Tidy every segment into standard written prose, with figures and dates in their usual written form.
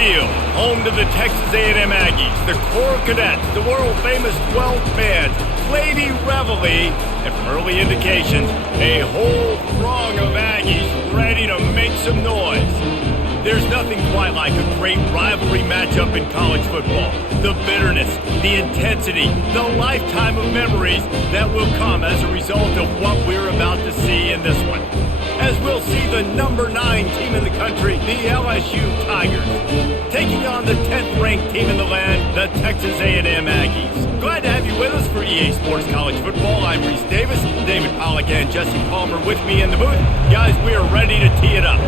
Field, home to the Texas A&M Aggies, the Corps Cadets, the world-famous 12 bands, Lady Reveille, and from early indications, a whole throng of Aggies ready to make some noise. There's nothing quite like a great rivalry matchup in college football. The bitterness, the intensity, the lifetime of memories that will come as a result of what we're about to see in this one. As we'll see the number 9 team in the country, the LSU Tigers, taking on the 10th-ranked team in the land, the Texas A&M Aggies. Glad to have you with us for EA Sports College Football. I'm Reese Davis, David Pollack and Jesse Palmer with me in the booth. Guys, we are ready to tee it up.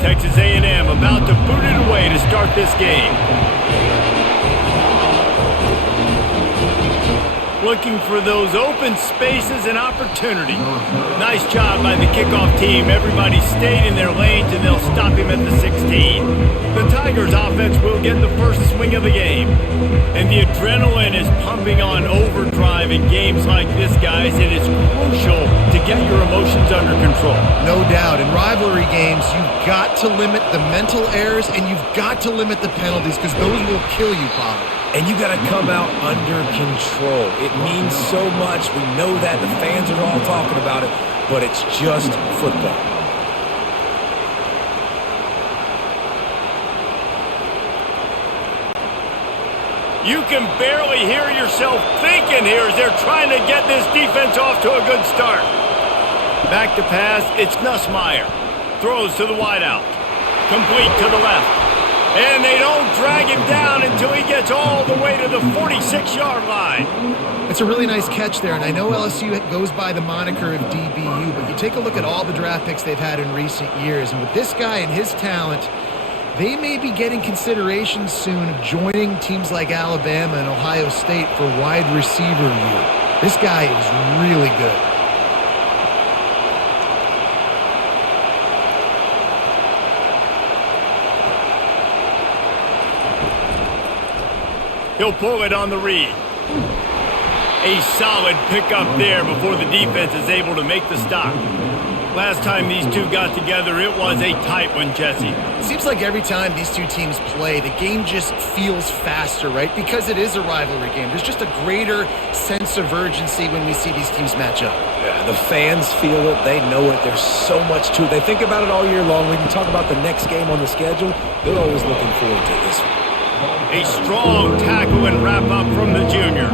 Texas A&M about to boot it away to start this game. Looking for those open spaces and opportunity. Nice job by the kickoff team. Everybody stayed in their lanes and they'll stop him at the 16. The Tigers offense will get the first swing of the game. And the adrenaline is pumping on overdrive in games like this, guys. It is crucial to get your emotions under control. No doubt. In rivalry games, you've got to limit the mental errors and you've got to limit the penalties because those will kill you, Bob. And you got to come out under control. It means so much. We know that. The fans are all talking about it, but it's just football. You can barely hear yourself thinking here as they're trying to get this defense off to a good start. Back to pass, it's Nussmeier. Throws to the wideout. Complete to the left. And they don't drag him down until he gets all the way to the 46-yard line. It's a really nice catch there, and I know LSU goes by the moniker of DBU, but you take a look at all the draft picks they've had in recent years, and with this guy and his talent, they may be getting consideration soon of joining teams like Alabama and Ohio State for wide receiver year. This guy is really good. He'll pull it on the read. A solid pickup there before the defense is able to make the stop. Last time these two got together, it was a tight one, Jesse. It seems like every time these two teams play, the game just feels faster, right? Because it is a rivalry game. There's just a greater sense of urgency when we see these teams match up. Yeah, the fans feel it. They know it. There's so much to it. They think about it all year long. We can talk about the next game on the schedule. They're always looking forward to this one. A strong tackle and wrap-up from the junior.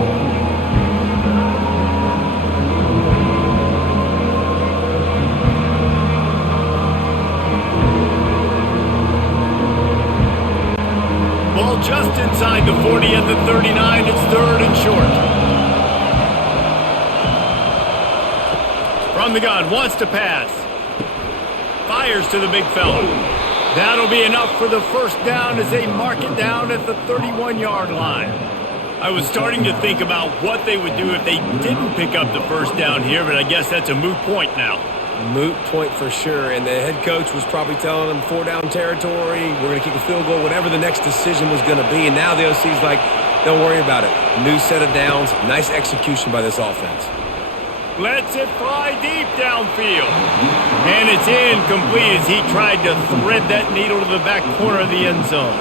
Ball just inside the 40 at the 39. It's 3rd and short. From the gun, wants to pass. Fires to the big fella. That'll be enough for the first down as they mark it down at the 31-yard line. I was starting to think about what they would do if they didn't pick up the first down here, but I guess that's a moot point now. Moot point for sure, and the head coach was probably telling them 4-down territory, we're going to kick a field goal, whatever the next decision was going to be, and now the OC's like, don't worry about it. New set of downs, nice execution by this offense. Lets it fly deep downfield. And it's incomplete as he tried to thread that needle to the back corner of the end zone.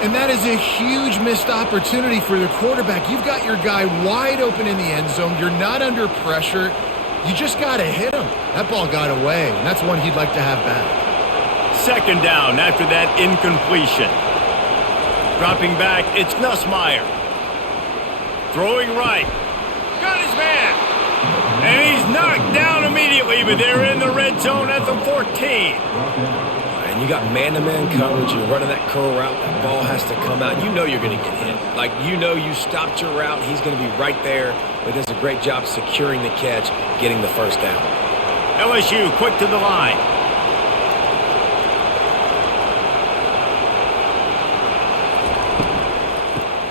And that is a huge missed opportunity for the quarterback. You've got your guy wide open in the end zone. You're not under pressure. You just got to hit him. That ball got away, and that's one he'd like to have back. 2nd down after that incompletion. Dropping back, it's Nussmeier. Throwing right. Got his man. And he's knocked down immediately, but they're in the red zone at the 14. And you got man-to-man coverage. You're running that curl route. That ball has to come out. You know you're going to get hit. Like, you know you stopped your route. He's going to be right there. But he does a great job securing the catch, getting the first down. LSU quick to the line.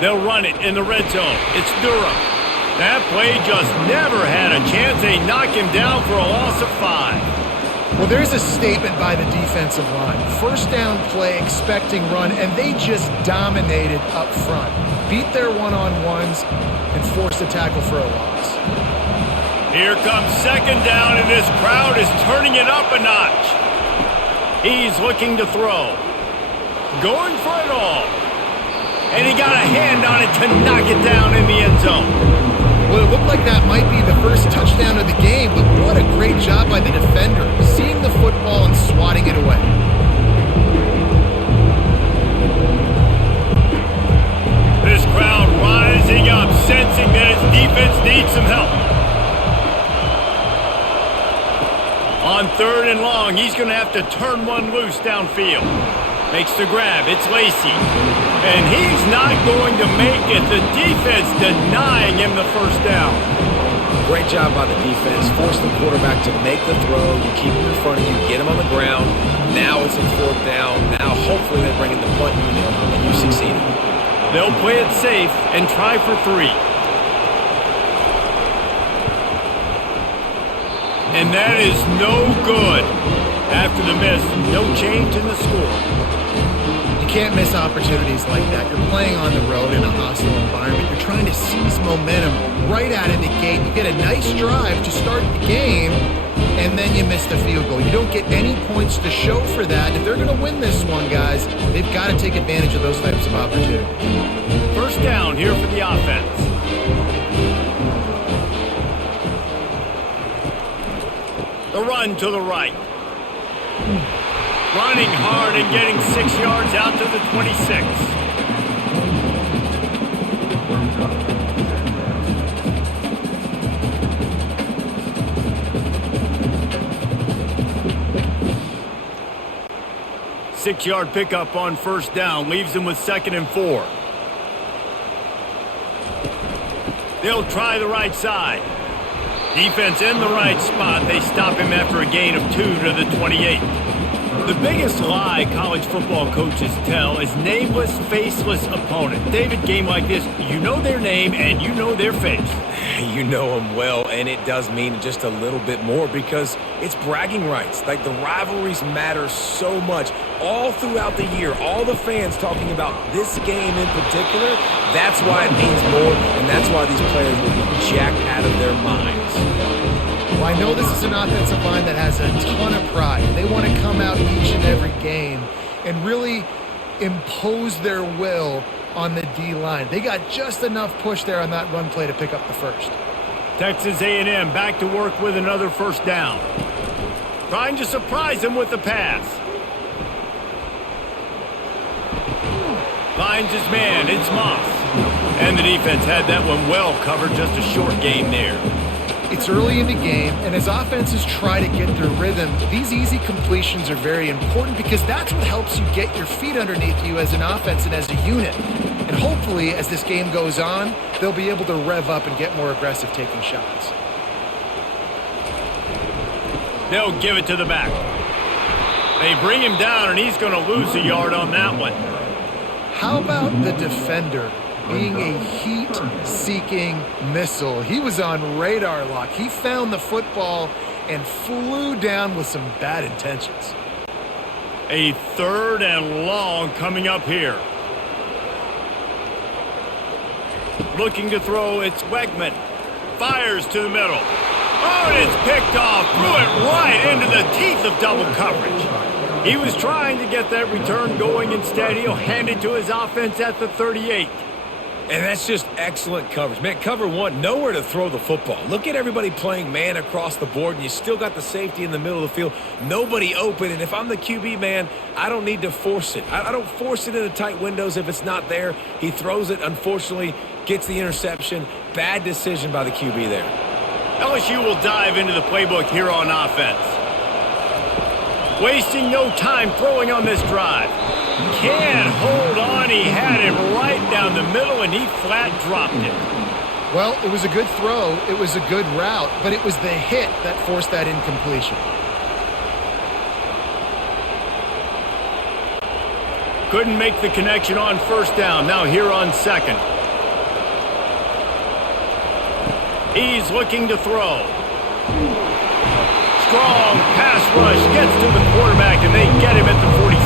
They'll run it in the red zone. It's Durham. That play just never had a chance. They knock him down for a loss of 5. Well, there's a statement by the defensive line. First down play, expecting run, and they just dominated up front. Beat their one-on-ones and forced a tackle for a loss. Here comes 2nd down, and this crowd is turning it up a notch. He's looking to throw. Going for it all. And he got a hand on it to knock it down in the end zone. Well, it looked like that might be the first touchdown of the game, but what a great job by the defender, seeing the football and swatting it away. This crowd rising up, sensing that his defense needs some help. On 3rd and long, he's going to have to turn one loose downfield. Makes the grab. It's Lacey. And he's not going to make it. The defense denying him the first down. Great job by the defense. Force the quarterback to make the throw. You keep him in front of you. Get him on the ground. Now it's a 4th down. Now hopefully they bring in the punt unit, and you succeeded. They'll play it safe and try for 3. And that is no good. After the miss, no change in the score. You can't miss opportunities like that. You're playing on the road in a hostile environment. You're trying to seize momentum right out of the gate. You get a nice drive to start the game, and then you miss the field goal. You don't get any points to show for that. If they're going to win this one, guys, they've got to take advantage of those types of opportunities. First down here for the offense. The run to the right. Running hard and getting 6 yards out to the 26. Six-yard pickup on first down leaves him with 2nd and 4. They'll try the right side. Defense in the right spot. They stop him after a gain of 2 to the 28. The biggest lie college football coaches tell is nameless, faceless opponent. David, game like this, you know their name and you know their face. You know them well, and it does mean just a little bit more because it's bragging rights. Like, the rivalries matter so much all throughout the year. All the fans talking about this game in particular, that's why it means more, and that's why these players will be jacked out of their minds. Well, I know this is an offensive line that has a ton of pride. They want to come out each and every game and really impose their will on the D-line. They got just enough push there on that run play to pick up the first. Texas A&M back to work with another first down. Trying to surprise him with the pass. Finds his man. It's Moss. And the defense had that one well covered. Just a short gain there. It's early in the game, and as offenses try to get their rhythm, these easy completions are very important because that's what helps you get your feet underneath you as an offense and as a unit. And hopefully, as this game goes on, they'll be able to rev up and get more aggressive taking shots. They'll give it to the back. They bring him down, and he's going to lose a yard on that one. How about the defender being a heat-seeking missile? He was on radar lock. He found the football and flew down with some bad intentions. A 3rd and long coming up here. Looking to throw, it's Wegman. Fires to the middle. Oh, and it's picked off. Threw it right into the teeth of double coverage. He was trying to get that return going. Instead, he'll hand it to his offense at the 38. And that's just excellent coverage. Man, cover one, nowhere to throw the football. Look at everybody playing man across the board, and you still got the safety in the middle of the field. Nobody open, and if I'm the QB, man, I don't need to force it. I don't force it into tight windows if it's not there. He throws it, unfortunately, gets the interception. Bad decision by the QB there. LSU will dive into the playbook here on offense. Wasting no time throwing on this drive. Can't hold on. He had him right down the middle, and he flat dropped it. Well, it was a good throw. It was a good route, but it was the hit that forced that incompletion. Couldn't make the connection on first down. Now here on 2nd. He's looking to throw. Strong pass rush gets to the quarterback, and they get him at the 46.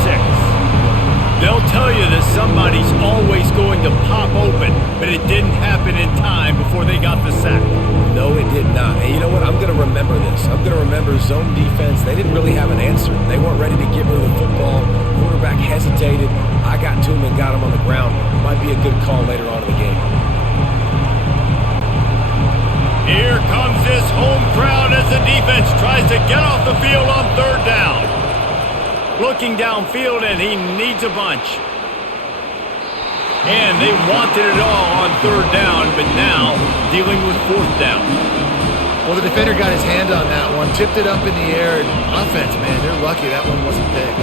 They'll tell you that somebody's always going to pop open, but it didn't happen in time before they got the sack. No, it did not. And you know what? I'm going to to remember this. I'm going to remember zone defense. They didn't really have an answer. They weren't ready to get rid of the football. Quarterback hesitated. I got to him and got him on the ground. Might be a good call later on in the game. Here comes this home crowd as the defense tries to get off the field on third down. Looking downfield, and he needs a bunch. And they wanted it all on third down, but now dealing with fourth down. Well, the defender got his hand on that one, tipped it up in the air. Offense, man, they're lucky that one wasn't picked.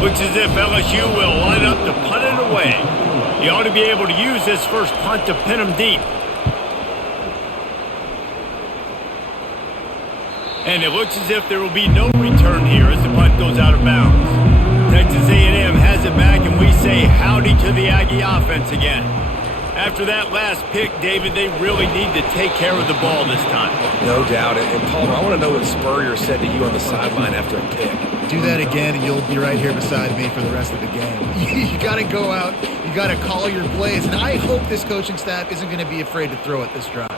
Looks as if LSU will line up to punt it away. He ought to be able to use this first punt to pin him deep. And it looks as if there will be no return here as the punt goes out of bounds. Texas A&M has it back, and we say howdy to the Aggie offense again. After that last pick, David, they really need to take care of the ball this time. No doubt. And Palmer, I want to know what Spurrier said to you on the sideline after a pick. Do that again, and you'll be right here beside me for the rest of the game. You got to go out. You got to call your plays. And I hope this coaching staff isn't going to be afraid to throw it this drive.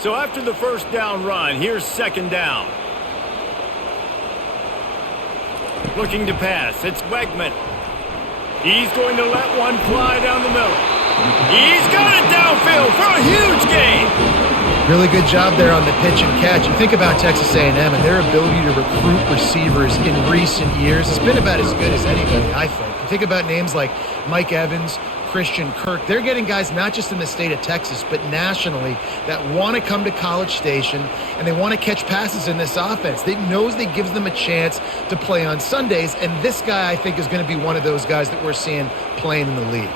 So after the first down run, here's second down. Looking to pass. It's Wegman. He's going to let one fly down the middle. He's got it downfield for a huge gain. Really good job there on the pitch and catch. You think about Texas A&M and their ability to recruit receivers in recent years. It's been about as good as anybody, I think. You think about names like Mike Evans, Christian Kirk. They're getting guys not just in the state of Texas, but nationally that want to come to College Station and they want to catch passes in this offense. They knows that gives them a chance to play on Sundays, and this guy, I think, is going to be one of those guys that we're seeing playing in the league.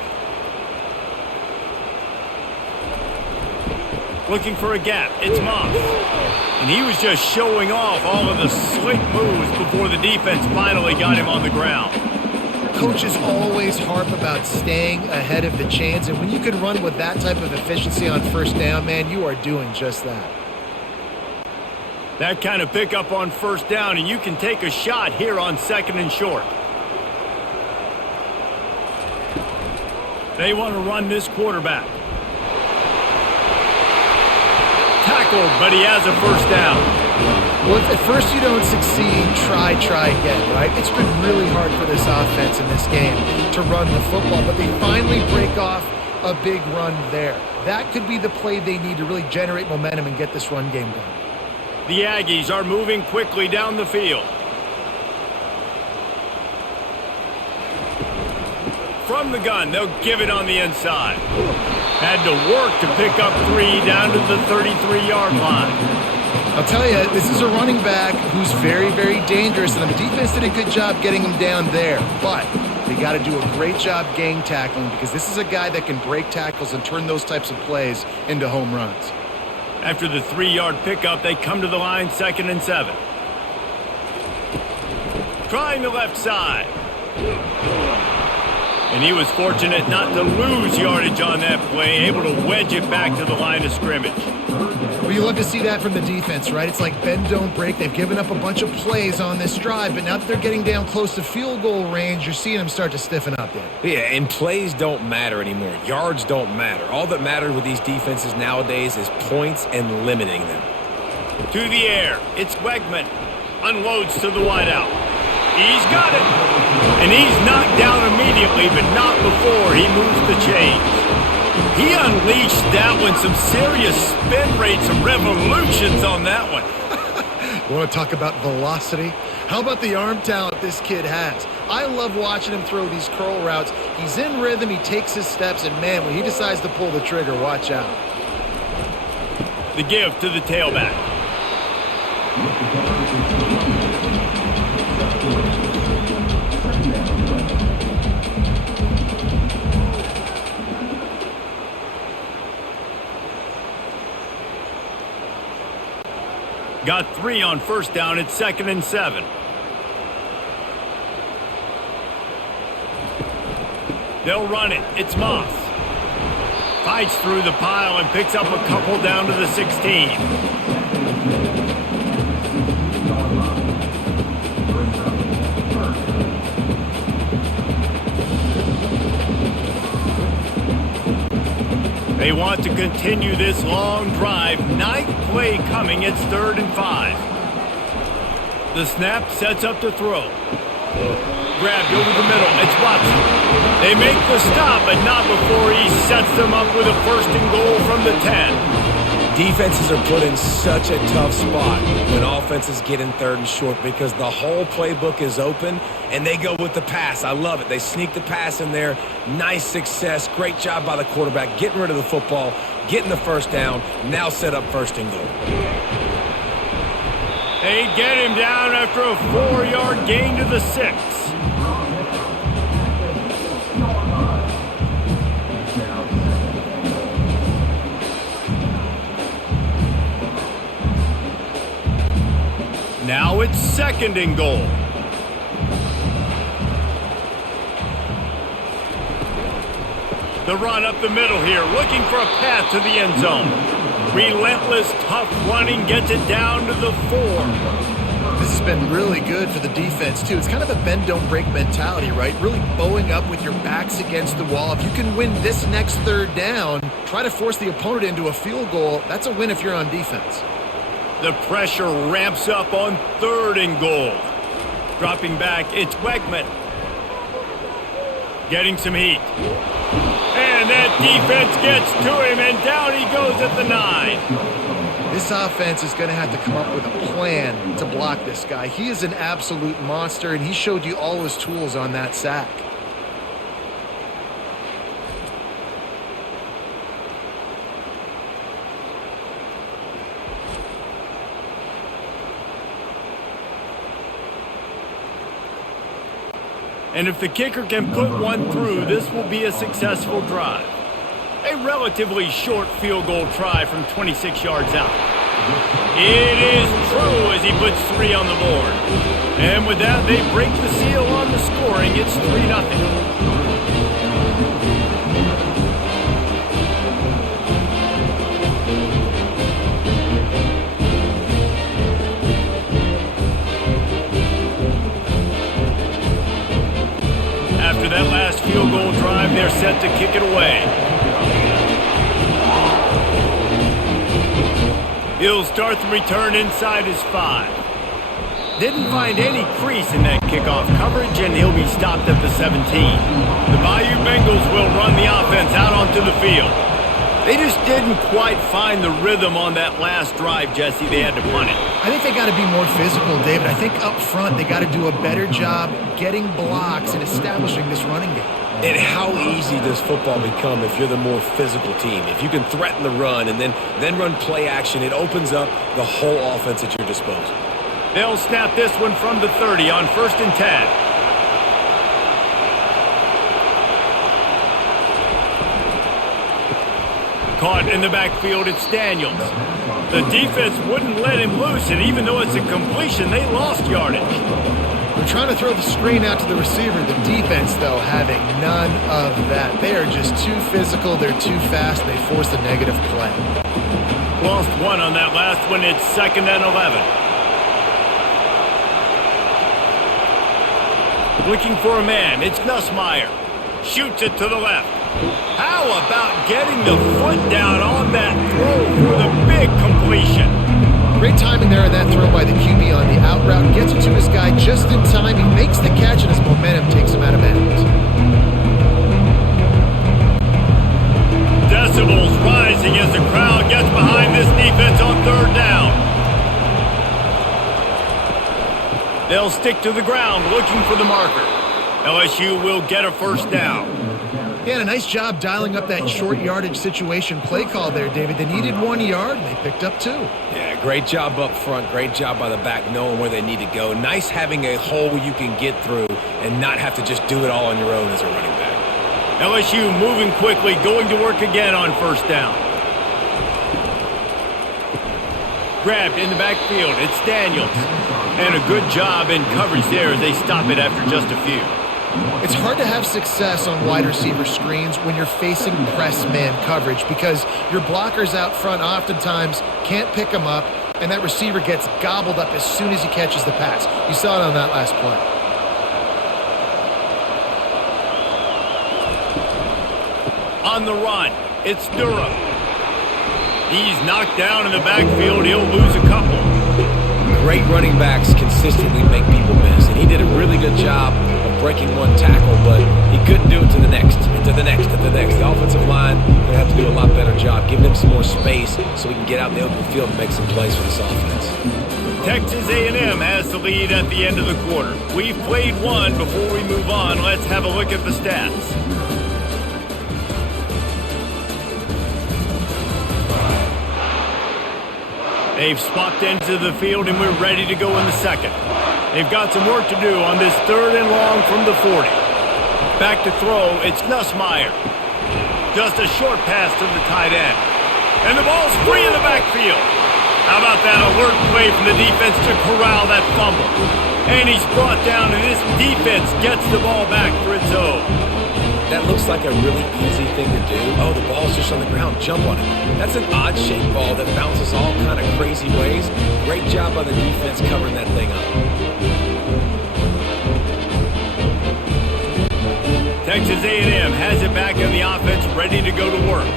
Looking for a gap. It's Moss. And he was just showing off all of the slick moves before the defense finally got him on the ground. Coaches always harp about staying ahead of the chains, and when you can run with that type of efficiency on first down, man, you are doing just that. That kind of pickup on first down, and you can take a shot here on second and short. They want to run this quarterback. Tackled, but he has a first down. Well, if at first you don't succeed, try again, right? It's been really hard for this offense in this game to run the football, but they finally break off a big run there. That could be the play they need to really generate momentum and get this run game going. The Aggies are moving quickly down the field. From the gun, they'll give it on the inside. Had to work to pick up 3 down to the 33-yard line. I'll tell you, this is a running back who's very, very dangerous, and the defense did a good job getting him down there. But they got to do a great job gang tackling because this is a guy that can break tackles and turn those types of plays into home runs. After the 3-yard pickup, they come to the line, 2nd and 7. Trying the left side. And he was fortunate not to lose yardage on that play, able to wedge it back to the line of scrimmage. Well, you love to see that from the defense, right? It's like bend, don't break. They've given up a bunch of plays on this drive, but now that they're getting down close to field goal range, you're seeing them start to stiffen up there. Yeah, and plays don't matter anymore. Yards don't matter. All that matters with these defenses nowadays is points and limiting them. To the air. It's Wegman. Unloads to the wideout. He's got it. And he's knocked down immediately, but not before he moves the chains. He unleashed that one. Some serious spin rates, some revolutions on that one. Want to talk about velocity? How about the arm talent this kid has? I love watching him throw these curl routes. He's in rhythm, he takes his steps, and man, when he decides to pull the trigger, watch out. The give to the tailback. Got 3 on first down. It's 2nd and 7. They'll run it. It's Moss. Fights through the pile and picks up a couple down to the 16. They want to continue this long drive. Ninth play coming. It's 3rd and 5. The snap sets up to throw. Grabbed over the middle. It's Watson. They make the stop, but not before he sets them up with a 1st and goal from the 10. Defenses are put in such a tough spot when offenses get in 3rd and short because the whole playbook is open and they go with the pass. I love it. They sneak the pass in there. Nice success. Great job by the quarterback getting rid of the football, getting the 1st down, now set up 1st and goal. They get him down after a 4-yard gain to the 6. Now it's 2nd and goal. The run up the middle here, looking for a path to the end zone. Relentless, tough running gets it down to the 4. This has been really good for the defense, too. It's kind of a bend-don't-break mentality, right? Really bowing up with your backs against the wall. If you can win this next 3rd down, try to force the opponent into a field goal, that's a win if you're on defense. The pressure ramps up on 3rd and goal. Dropping back, it's Wegman. Getting some heat. And that defense gets to him, and down he goes at the 9. This offense is going to have to come up with a plan to block this guy. He is an absolute monster, and he showed you all his tools on that sack. And if the kicker can put one through, this will be a successful drive. A relatively short field goal try from 26 yards out. It is true as he puts 3 on the board. And with that, they break the seal on the scoring. It's 3-0. After that last field goal drive, they're set to kick it away. He'll start the return inside his 5. Didn't find any crease in that kickoff coverage, and he'll be stopped at the 17. The Bayou Bengals will run the offense out onto the field. They just didn't quite find the rhythm on that last drive, Jesse. They had to punt it. I think they got to be more physical, David. I think up front they got to do a better job getting blocks and establishing this running game. And how easy does football become if you're the more physical team? If you can threaten the run and then run play action, it opens up the whole offense at your disposal. They'll snap this one from the 30 on 1st and 10. Caught in the backfield, it's Daniels. The defense wouldn't let him loose, and even though it's a completion, they lost yardage. They're trying to throw the screen out to the receiver. The defense, though, having none of that. They are just too physical. They're too fast. They force a negative play. Lost 1 on that last one. It's 2nd and 11. Looking for a man. It's Nussmeier. Shoots it to the left. How about getting the foot down on that throw for the big completion? Great timing there on that throw by the QB on the out route. Gets it to his guy just in time. He makes the catch, and his momentum takes him out of bounds. Decibels rising as the crowd gets behind this defense on 3rd down. They'll stick to the ground looking for the marker. LSU will get a 1st down. Yeah, and a nice job dialing up that short yardage situation play call there, David. They needed 1 yard, and they picked up 2. Yeah, great job up front. Great job by the back knowing where they need to go. Nice having a hole you can get through and not have to just do it all on your own as a running back. LSU moving quickly, going to work again on 1st down. Grabbed in the backfield, it's Daniels. And a good job in coverage there as they stop it after just a few. It's hard to have success on wide receiver screens when you're facing press man coverage because your blockers out front oftentimes can't pick them up, and that receiver gets gobbled up as soon as he catches the pass. You saw it on that last play. On the run, it's Durham. He's knocked down in the backfield. He'll lose a couple. Great running backs consistently make people miss, and he did a really good job of breaking one tackle, but he couldn't do it to the next, and to the next, and to the next. The offensive line will have to do a lot better job, giving him some more space so he can get out in the open field and make some plays for this offense. Texas A&M has the lead at the end of the quarter. We've played one. Before we move on, let's have a look at the stats. They've swapped into the field, and we're ready to go in the second. They've got some work to do on this 3rd and long from the 40. Back to throw, it's Nussmeier. Just a short pass to the tight end. And the ball's free in the backfield. How about that alert play from the defense to corral that fumble? And he's brought down, and this defense gets the ball back for its own. That looks like a really easy thing to do. Oh, the ball's just on the ground. Jump on it. That's an odd-shaped ball that bounces all kind of crazy ways. Great job by the defense covering that thing up. Texas A&M has it back on the offense, ready to go to work.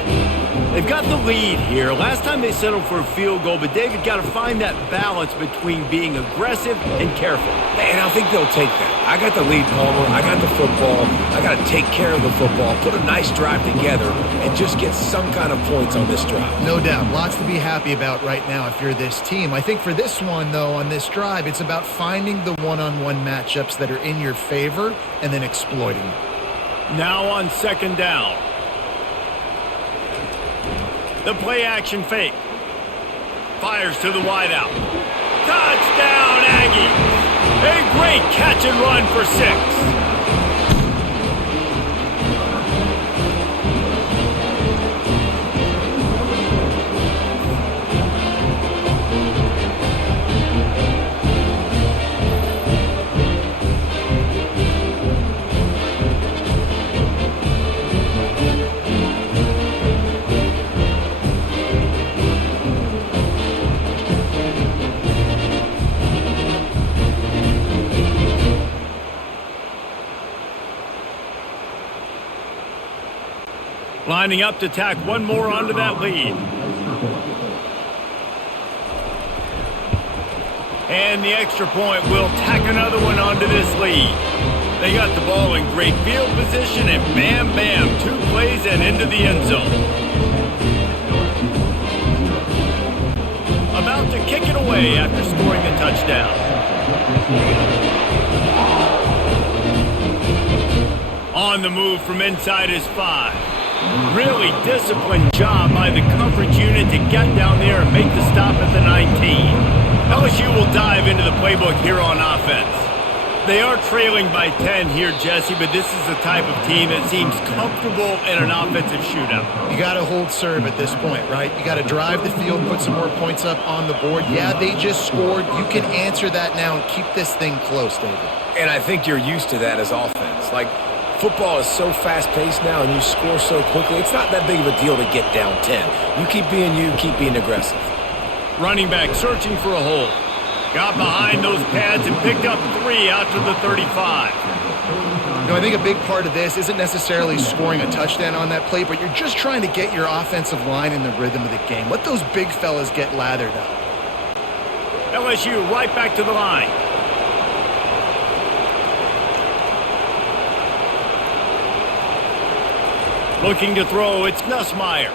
They've got the lead here. Last time they settled for a field goal, but David got to find that balance between being aggressive and careful. And I think they'll take that. I got the lead, Palmer. I got the football. I got to take care of the football, put a nice drive together, and just get some kind of points on this drive. No doubt. Lots to be happy about right now if you're this team. I think for this one, though, on this drive, it's about finding the one-on-one matchups that are in your favor and then exploiting them. Now on 2nd down. The play-action fake. Fires to the wideout. Touchdown, Aggies! A great catch and run for 6. Lining up to tack one more onto that lead. And the extra point will tack another one onto this lead. They got the ball in great field position, and bam, bam, 2 plays and into the end zone. About to kick it away after scoring the touchdown. On the move from inside his 5. Really disciplined job by the coverage unit to get down there and make the stop at the 19. LSU will dive into the playbook here on offense. They are trailing by 10 here, Jesse, but this is the type of team that seems comfortable in an offensive shootout. You got to hold serve at this point, right? You got to drive the field, put some more points up on the board. Yeah, they just scored. You can answer that now and keep this thing close, David. And I think you're used to that as offense. Like, football is so fast-paced now and you score so quickly, it's not that big of a deal to get down 10. You keep being aggressive. Running back searching for a hole. Got behind those pads and picked up 3 out to the 35. I think a big part of this isn't necessarily scoring a touchdown on that play, but you're just trying to get your offensive line in the rhythm of the game. Let those big fellas get lathered up. LSU right back to the line. Looking to throw, it's Nussmeier.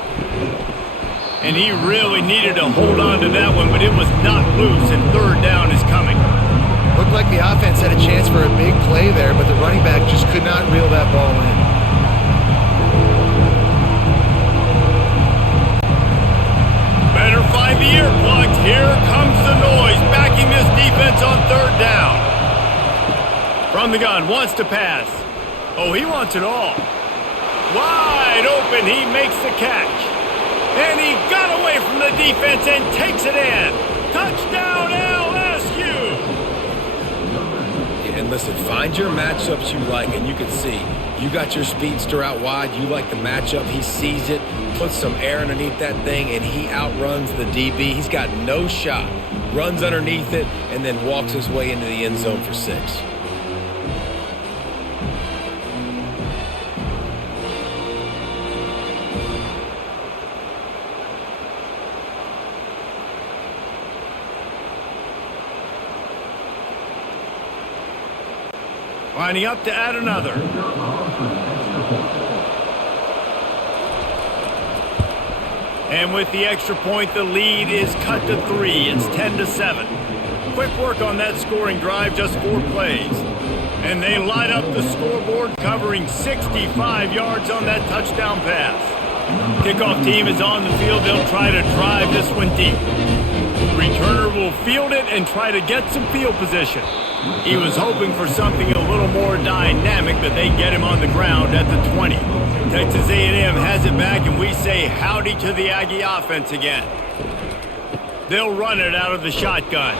And he really needed to hold on to that one, but it was not loose, and 3rd down is coming. Looked like the offense had a chance for a big play there, but the running back just could not reel that ball in. Better find the earplugs. Here comes the noise, backing this defense on 3rd down. From the gun, wants to pass. Oh, he wants it all. Wide open, he makes the catch. And he got away from the defense and takes it in. Touchdown, LSU! Yeah, and listen, find your matchups you like, and you can see. You got your speedster out wide. You like the matchup. He sees it, puts some air underneath that thing, and he outruns the DB. He's got no shot. Runs underneath it, and then walks his way into the end zone for 6. Lining up to add another. And with the extra point, the lead is cut to 3. It's 10-7. Quick work on that scoring drive, just 4 plays. And they light up the scoreboard, covering 65 yards on that touchdown pass. Kickoff team is on the field. They'll try to drive this one deep. Returner will field it and try to get some field position. He was hoping for something a little more dynamic, but they get him on the ground at the 20. Texas A&M has it back, and we say howdy to the Aggie offense again. They'll run it out of the shotgun.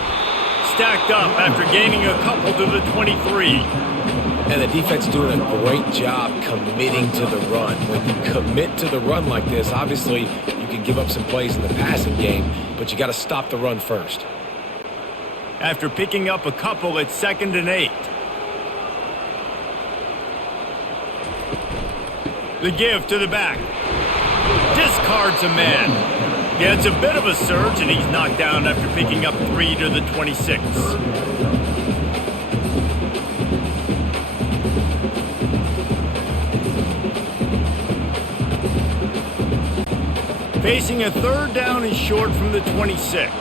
Stacked up after gaining a couple to the 23. And the defense doing a great job committing to the run. When you commit to the run like this, obviously you can give up some plays in the passing game, but you got to stop the run first. After picking up a couple, it's 2nd and 8. The give to the back. Discards a man. Yeah, it's a bit of a surge, and he's knocked down after picking up 3 to the 26. Facing a 3rd down and short from the 26.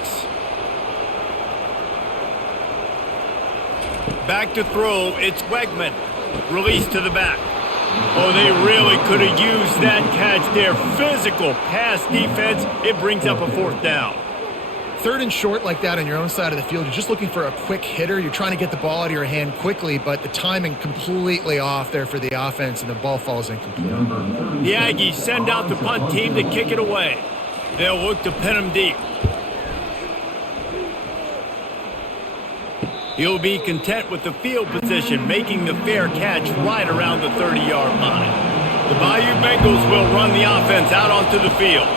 Back to throw, it's Wegman. Release to the back. Oh, they really could have used that catch there. Physical pass defense. It brings up a 4th down. 3rd and short like that on your own side of the field. You're just looking for a quick hitter. You're trying to get the ball out of your hand quickly, but the timing completely off there for the offense, and the ball falls incomplete. The Aggies send out the punt team to kick it away. They'll look to pin him deep. He'll be content with the field position, making the fair catch right around the 30-yard line. The Bayou Bengals will run the offense out onto the field.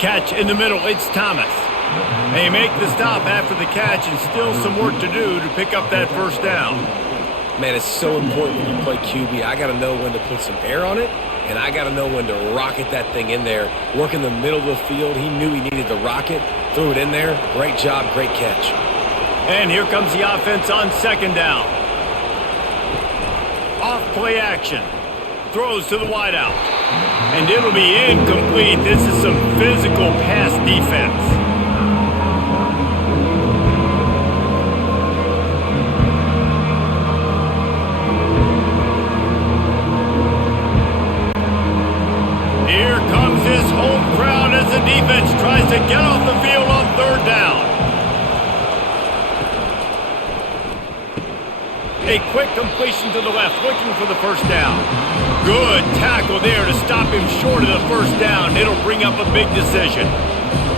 Catch in the middle, it's Thomas. They make the stop after the catch, and still some work to do to pick up that 1st down. Man, it's so important when you play QB. I got to know when to put some air on it, and I got to know when to rocket that thing in there. Work in the middle of the field. He knew he needed the rocket. Threw it in there. Great job, great catch. And here comes the offense on 2nd down. Off play action. Throws to the wideout. And it'll be incomplete. This is some physical pass defense. Here comes his home crowd as the defense tries to get off the field on 3rd down. A quick completion to the left, looking for the 1st down. Good tackle there to stop him short of the 1st down. It'll bring up a big decision.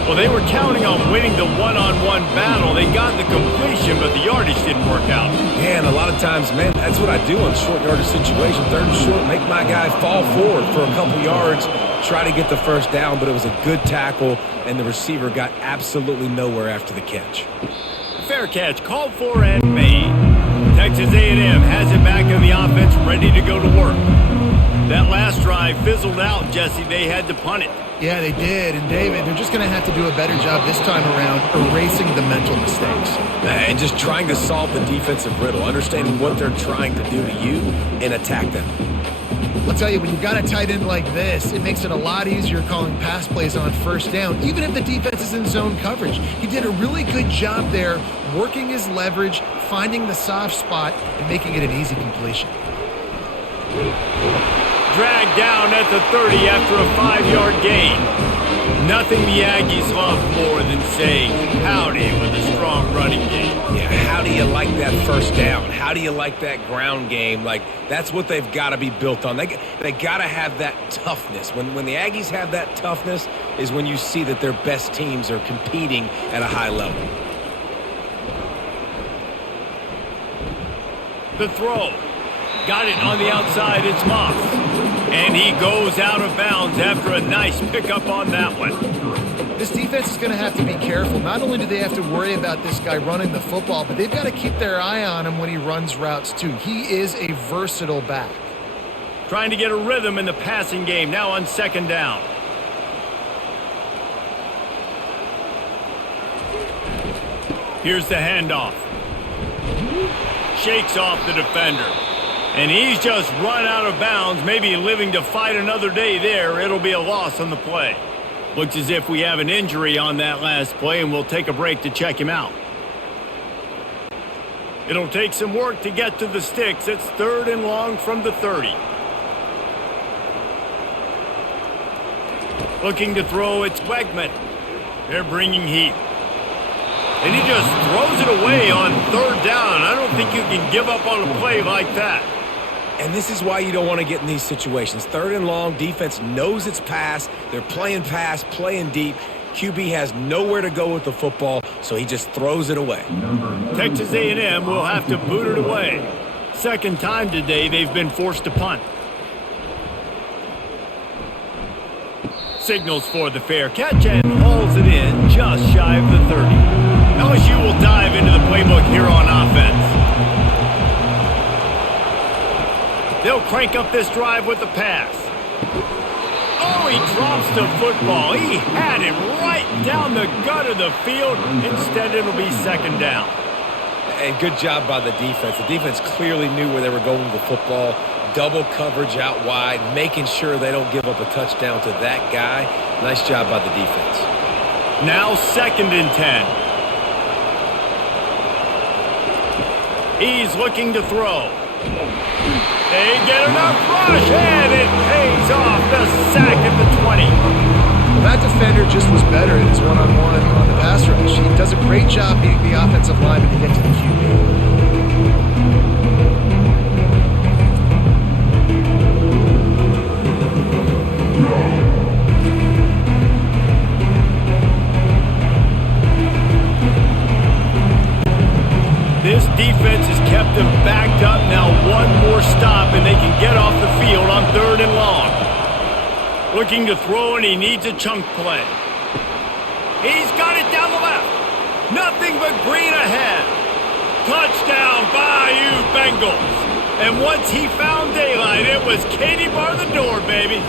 Well, they were counting on winning the one-on-one battle. They got the completion, but the yardage didn't work out. And a lot of times, man, that's what I do on short yardage situation. 3rd and short, make my guy fall forward for a couple yards, try to get the 1st down, but it was a good tackle, and the receiver got absolutely nowhere after the catch. Fair catch, called for and made. Texas A&M has it back in the offense, ready to go to work. That last drive fizzled out, Jesse. They had to punt it. Yeah, they did. And, David, they're just going to have to do a better job this time around erasing the mental mistakes. And just trying to solve the defensive riddle, understanding what they're trying to do to you and attack them. I'll tell you, when you've got a tight end like this, it makes it a lot easier calling pass plays on 1st down, even if the defense is in zone coverage. He did a really good job there, working his leverage, finding the soft spot, and making it an easy completion. Dragged down at the 30 after a 5-yard gain. Nothing the Aggies love more than saying howdy with a strong running game. Yeah, how do you like that 1st down? How do you like that ground game? Like, that's what they've got to be built on. They got to have that toughness. When the Aggies have that toughness is when you see that their best teams are competing at a high level. The throw. Got it on the outside, it's Moss. And he goes out of bounds after a nice pickup on that one. This defense is going to have to be careful. Not only do they have to worry about this guy running the football, but they've got to keep their eye on him when he runs routes too. He is a versatile back. Trying to get a rhythm in the passing game, now on 2nd down. Here's the handoff. shakes off the defender. And he's just run out of bounds, maybe living to fight another day there. It'll be a loss on the play. Looks as if we have an injury on that last play, and we'll take a break to check him out. It'll take some work to get to the sticks. It's 3rd and long from the 30. Looking to throw, it's Wegman. They're bringing heat. And he just throws it away on 3rd down. I don't think you can give up on a play like that. And this is why you don't want to get in these situations. 3rd and long, defense knows it's pass. They're playing pass, playing deep. QB has nowhere to go with the football, so he just throws it away. Texas A&M will have to boot it away. 2nd time today they've been forced to punt. Signals for the fair catch and hauls it in just shy of the 30. LSU will dive into the playbook here on offense. They'll crank up this drive with the pass. Oh, he drops the football. He had it right down the gut of the field. Instead, it'll be 2nd down. And good job by the defense. The defense clearly knew where they were going with the football. Double coverage out wide, making sure they don't give up a touchdown to that guy. Nice job by the defense. Now 2nd and 10. He's looking to throw. They get enough rush, and it pays off. The sack at the 20. Well, that defender just was better in his one-on-one on the pass rush. He does a great job beating the offensive lineman to get to the QB. This defense has kept them backed up. Now one more stop, and they can get off the field on 3rd and long. Looking to throw, and he needs a chunk play. He's got it down the left. Nothing but green ahead. Touchdown, Bayou Bengals. And once he found daylight, it was Katie bar the door, baby.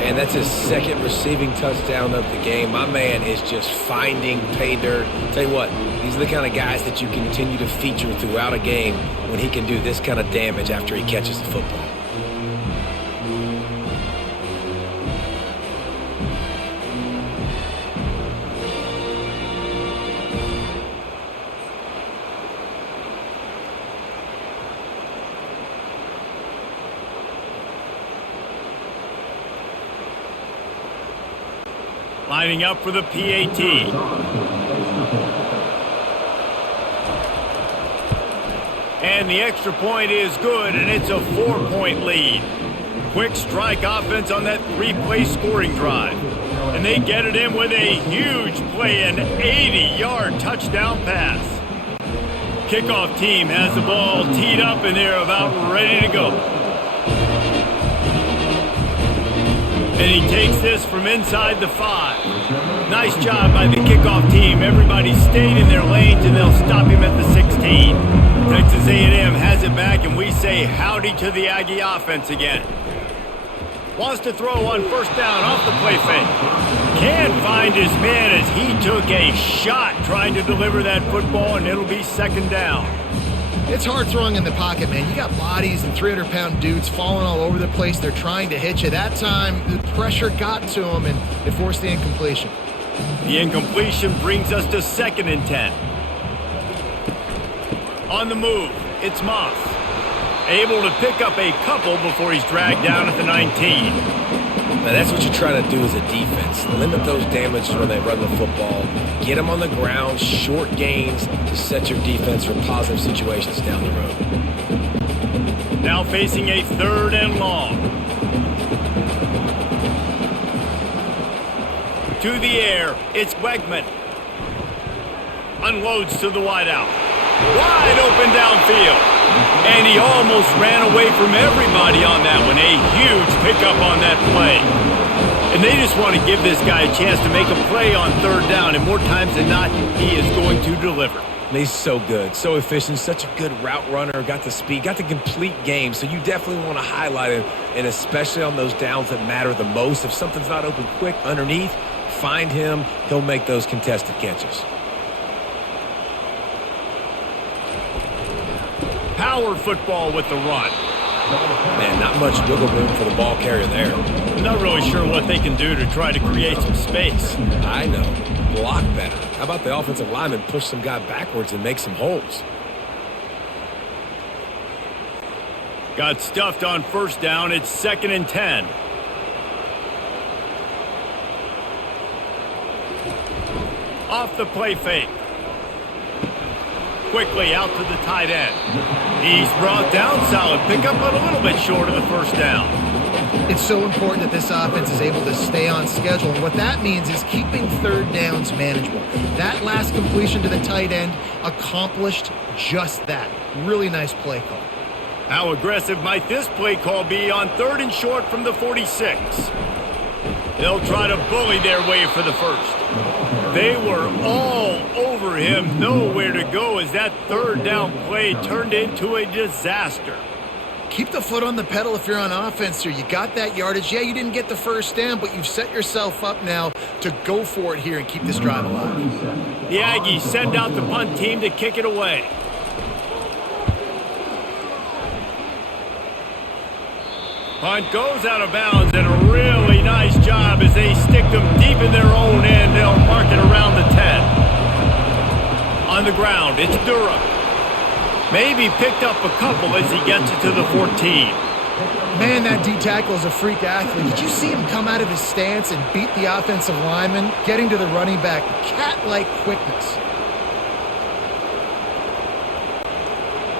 And that's his 2nd receiving touchdown of the game. My man is just finding pay dirt. Tell you what, these are the kind of guys that you continue to feature throughout a game when he can do this kind of damage after he catches the football. Lining up for the PAT. And the extra point is good, and it's a 4-point lead. Quick strike offense on that 3-play scoring drive. And they get it in with a huge play, an 80-yard touchdown pass. Kickoff team has the ball teed up, and they're about ready to go. And he takes this from inside the 5. Nice job by the kickoff team. Everybody stayed in their lanes, and they'll stop him at the 16. Texas A&M has it back, and we say howdy to the Aggie offense again. Wants to throw on 1st down off the play fake. Can't find his man as he took a shot trying to deliver that football, and it'll be 2nd down. It's hard throwing in the pocket, man. You got bodies and 300-pound dudes falling all over the place. They're trying to hit you. That time, the pressure got to him, and it forced the incompletion. The incompletion brings us to 2nd and 10. On the move, it's Moss. Able to pick up a couple before he's dragged down at the 19. Now that's what you're trying to do as a defense. Limit those damages when they run the football. Get them on the ground, short gains to set your defense for positive situations down the road. Now facing a 3rd and long. To the air, it's Wegman. Unloads to the wideout. Wide open downfield. And he almost ran away from everybody on that one. A huge pickup on that play. And they just want to give this guy a chance to make a play on 3rd down. And more times than not, he is going to deliver. And he's so good, so efficient, such a good route runner, got the speed, got the complete game. So you definitely want to highlight him, and especially on those downs that matter the most. If something's not open quick underneath, find him. He'll make those contested catches. power football with the run. Man, not much wiggle room for the ball carrier there. I'm not really sure what they can do to try to create some space. I know. Block better. How about the offensive lineman push some guy backwards and make some holes? Got stuffed on first down. It's 2nd and 10. Off the play fake. Quickly out to the tight end. He's brought down. Solid pickup, but a little bit short of the first down. It's so important that this offense is able to stay on schedule. And what that means is keeping third downs manageable. That last completion to the tight end accomplished just that. Really nice play call. How aggressive might this play call be on 3rd and short from the 46? They'll try to bully their way for the first. They were all over him, nowhere to go as that 3rd down play turned into a disaster. Keep the foot on the pedal if you're on offense here. You got that yardage. Yeah, you didn't get the first down, but you've set yourself up now to go for it here and keep this drive alive. The Aggies send out the punt team to kick it away. Punt goes out of bounds, and a really nice job as they stick them deep in their own end. They'll mark it around the 10. On the ground, it's Durham. Maybe picked up a couple as he gets it to the 14. Man, that D-tackle is a freak athlete. Did you see him come out of his stance and beat the offensive lineman, getting to the running back? Cat-like quickness.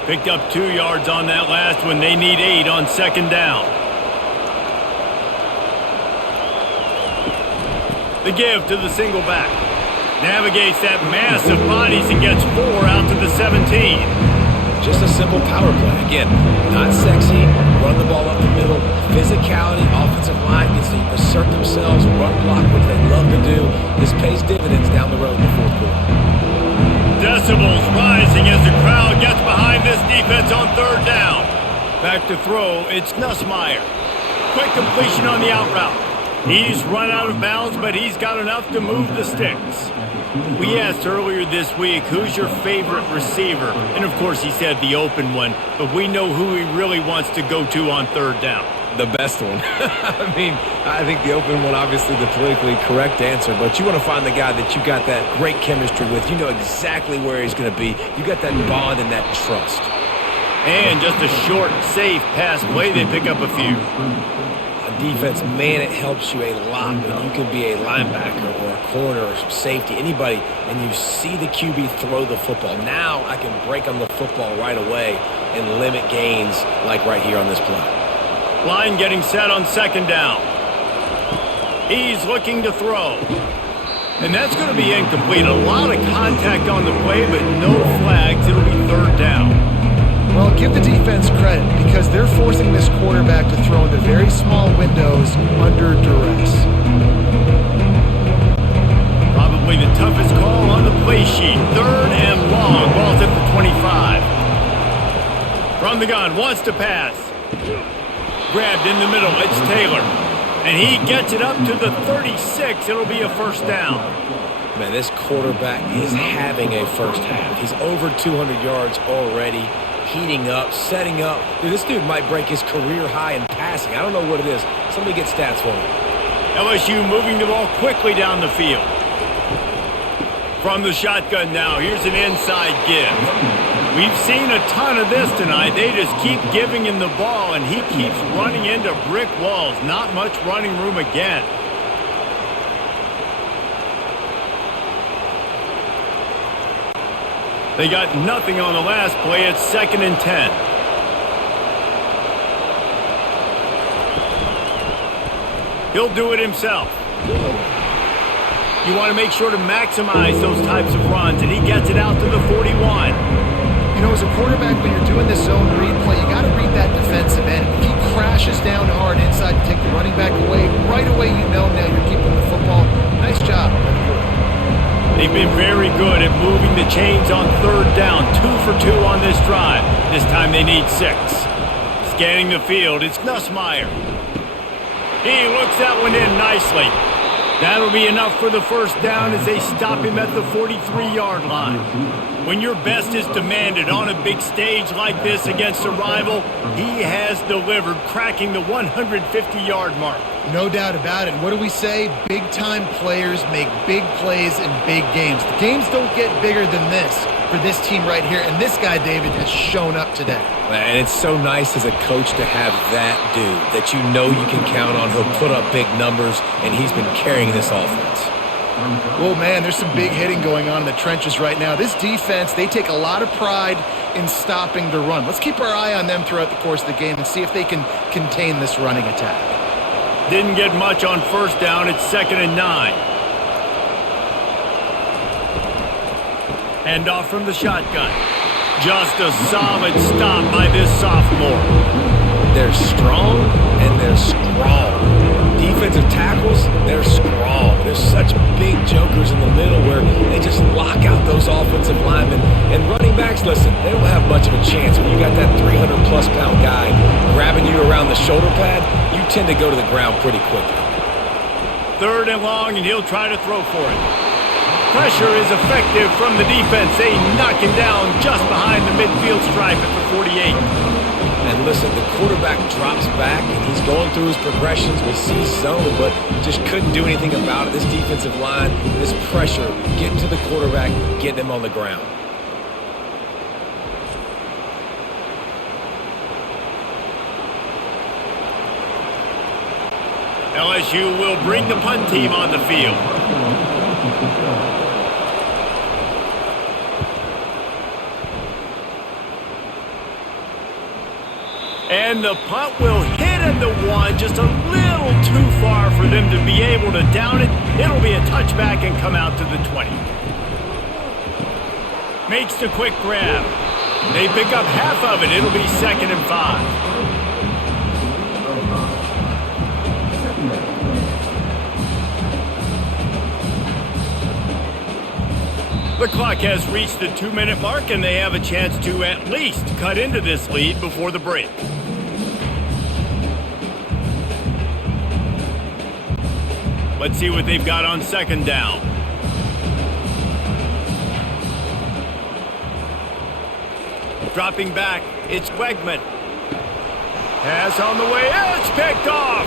Picked up 2 yards on that last one. They need 8 on 2nd down. The give to the single back. Navigates that mass of bodies and gets 4 out to the 17. Just a simple power play. Again, not sexy, run the ball up the middle, physicality, offensive line gets to assert themselves, run block, which they love to do. This pays dividends down the road in the 4th quarter. Decibels rising as the crowd gets behind this defense on 3rd down. Back to throw, it's Nussmeier. Quick completion on the out route. He's run out of bounds, but he's got enough to move the sticks. We asked earlier this week, who's your favorite receiver? And of course he said the open one, but we know who he really wants to go to on 3rd down. The best one. I mean, I think the open one, obviously the politically correct answer, but you want to find the guy that you got that great chemistry with. You know exactly where he's going to be. You got that bond and that trust. And just a short, safe pass play, they pick up a few. Defense, man, it helps you a lot when you can be a linebacker or a corner or safety, anybody, and you see the QB throw the football. Now I can break on the football right away and limit gains like right here on this play. Line getting set on 2nd down. He's looking to throw. And that's going to be incomplete. A lot of contact on the play, but no flags. It'll be 3rd down. Well, give the defense credit because they're forcing this quarterback to throw into very small windows under duress. Probably the toughest call on the play sheet. 3rd and long. Ball's at the 25. From the gun, wants to pass. Grabbed in the middle. It's Taylor. And he gets it up to the 36. It'll be a 1st down. Man, this quarterback is having a first half. He's over 200 yards already. Heating up, setting up. Dude, this dude might break his career high in passing. I don't know what it is. Somebody get stats for me. LSU moving the ball quickly down the field. From the shotgun now, here's an inside give. We've seen a ton of this tonight. They just keep giving him the ball, and he keeps running into brick walls. Not much running room again. They got nothing on the last play. It's 2nd and 10. He'll do it himself. You want to make sure to maximize those types of runs, and he gets it out to the 41. You know, as a quarterback, when you're doing this zone read play, you got to read that defensive end. If he crashes down hard inside to take the running back away, right away you know now you're keeping the football. Nice job. They've been very good at moving the chains on 3rd down. 2 for 2 on this drive. This time they need 6. Scanning the field, it's Nussmeier. He looks that one in nicely. That'll be enough for the first down as they stop him at the 43-yard line. When your best is demanded on a big stage like this against a rival, he has delivered, cracking the 150-yard mark. No doubt about it. What do we say? Big-time players make big plays in big games. The games don't get bigger than this for this team right here, and this guy, David, has shown up today. And it's so nice as a coach to have that dude that you know you can count on. He'll put up big numbers, and he's been carrying this offense. Oh, man, there's some big hitting going on in the trenches right now. This defense, they take a lot of pride in stopping the run. Let's keep our eye on them throughout the course of the game and see if they can contain this running attack. Didn't get much on first down. It's 2nd and 9. Hand off from the shotgun. Just a solid stop by this sophomore. They're strong and they're strong. Defensive tackles, they're strong. There's such big jokers in the middle where they just lock out those offensive linemen. And running backs, listen, they don't have much of a chance. When you got that 300-plus pound guy grabbing you around the shoulder pad, you tend to go to the ground pretty quickly. 3rd and long, and he'll try to throw for it. Pressure is effective from the defense. They knock him down just behind the midfield stripe at the 48. And listen, the quarterback drops back, and he's going through his progressions. We see zone, but just couldn't do anything about it. This defensive line, this pressure, getting to the quarterback, getting him on the ground. LSU will bring the punt team on the field. And the punt will hit at the 1, just a little too far for them to be able to down it. It'll be a touchback and come out to the 20. Makes the quick grab. They pick up half of it. It'll be 2nd and 5. The clock has reached the 2-minute mark, and they have a chance to at least cut into this lead before the break. Let's see what they've got on 2nd down. Dropping back, it's Wegman. Pass on the way, it's picked off.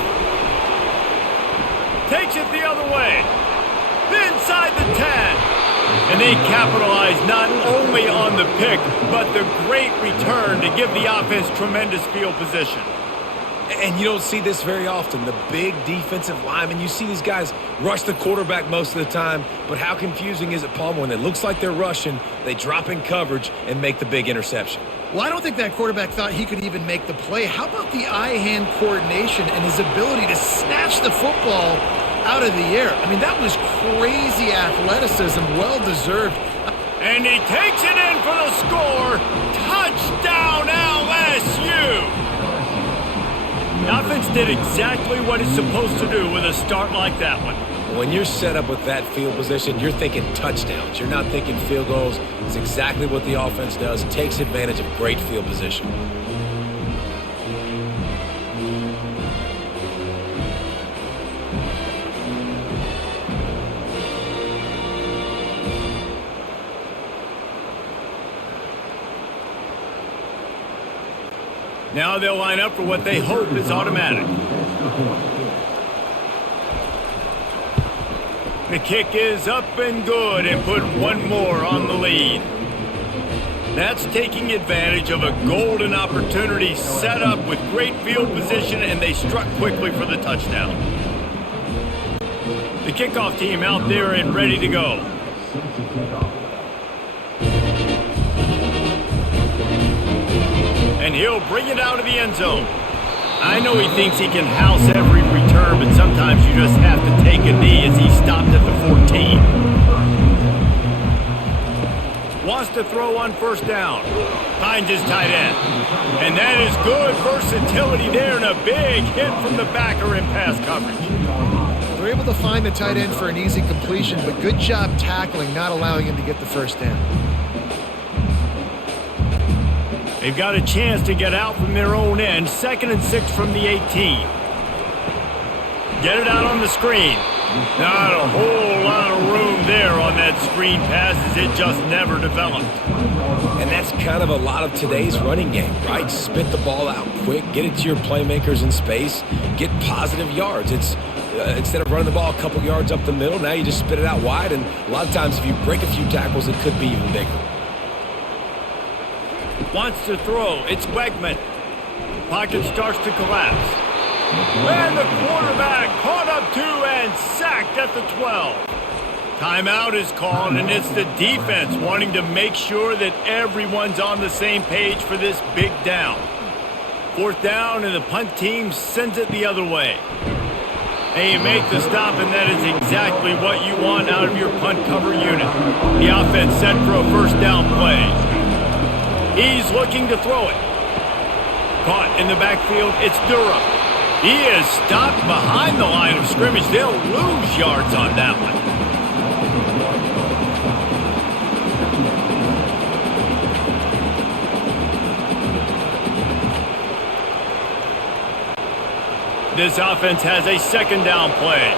Takes it the other way. Inside the 10. And they capitalize not only on the pick, but the great return to give the offense tremendous field position. And you don't see this very often. The big defensive linemen, you see these guys rush the quarterback most of the time, but how confusing is it, Palmer, when it looks like they're rushing, they drop in coverage and make the big interception? Well, I don't think that quarterback thought he could even make the play. How about the eye-hand coordination and his ability to snatch the football out of the air? I mean, that was crazy athleticism, well-deserved. And he takes it in for the score. Touchdown, LSU! The offense did exactly what it's supposed to do with a start like that one. When you're set up with that field position, you're thinking touchdowns. You're not thinking field goals. It's exactly what the offense does. It takes advantage of great field position. Now they'll line up for what they hope is automatic. The kick is up and good and put one more on the lead. That's taking advantage of a golden opportunity set up with great field position, and they struck quickly for the touchdown. The kickoff team out there and ready to go. And he'll bring it out of the end zone. I know he thinks he can house every return, but sometimes you just have to take a knee as he stopped at the 14. Wants to throw on first down. Finds his tight end. And that is good versatility there and a big hit from the backer in pass coverage. They're able to find the tight end for an easy completion, but good job tackling, not allowing him to get the first down. They've got a chance to get out from their own end. 2nd and 6 from the 18. Get it out on the screen. Not a whole lot of room there on that screen pass as it just never developed. And that's kind of a lot of today's running game, right? Spit the ball out quick, get it to your playmakers in space, get positive yards. It's instead of running the ball a couple yards up the middle, now you just spit it out wide, and a lot of times if you break a few tackles, it could be even bigger. Wants to throw. It's Wegman. Pocket starts to collapse. And the quarterback caught up to and sacked at the 12. Timeout is called, and it's the defense wanting to make sure that everyone's on the same page for this big down. 4th down, and the punt team sends it the other way. And you make the stop, and that is exactly what you want out of your punt cover unit. The offense set for a 1st down play. He's looking to throw it. Caught in the backfield, it's Durham. He is stopped behind the line of scrimmage. They'll lose yards on that one. This offense has a 2nd down play.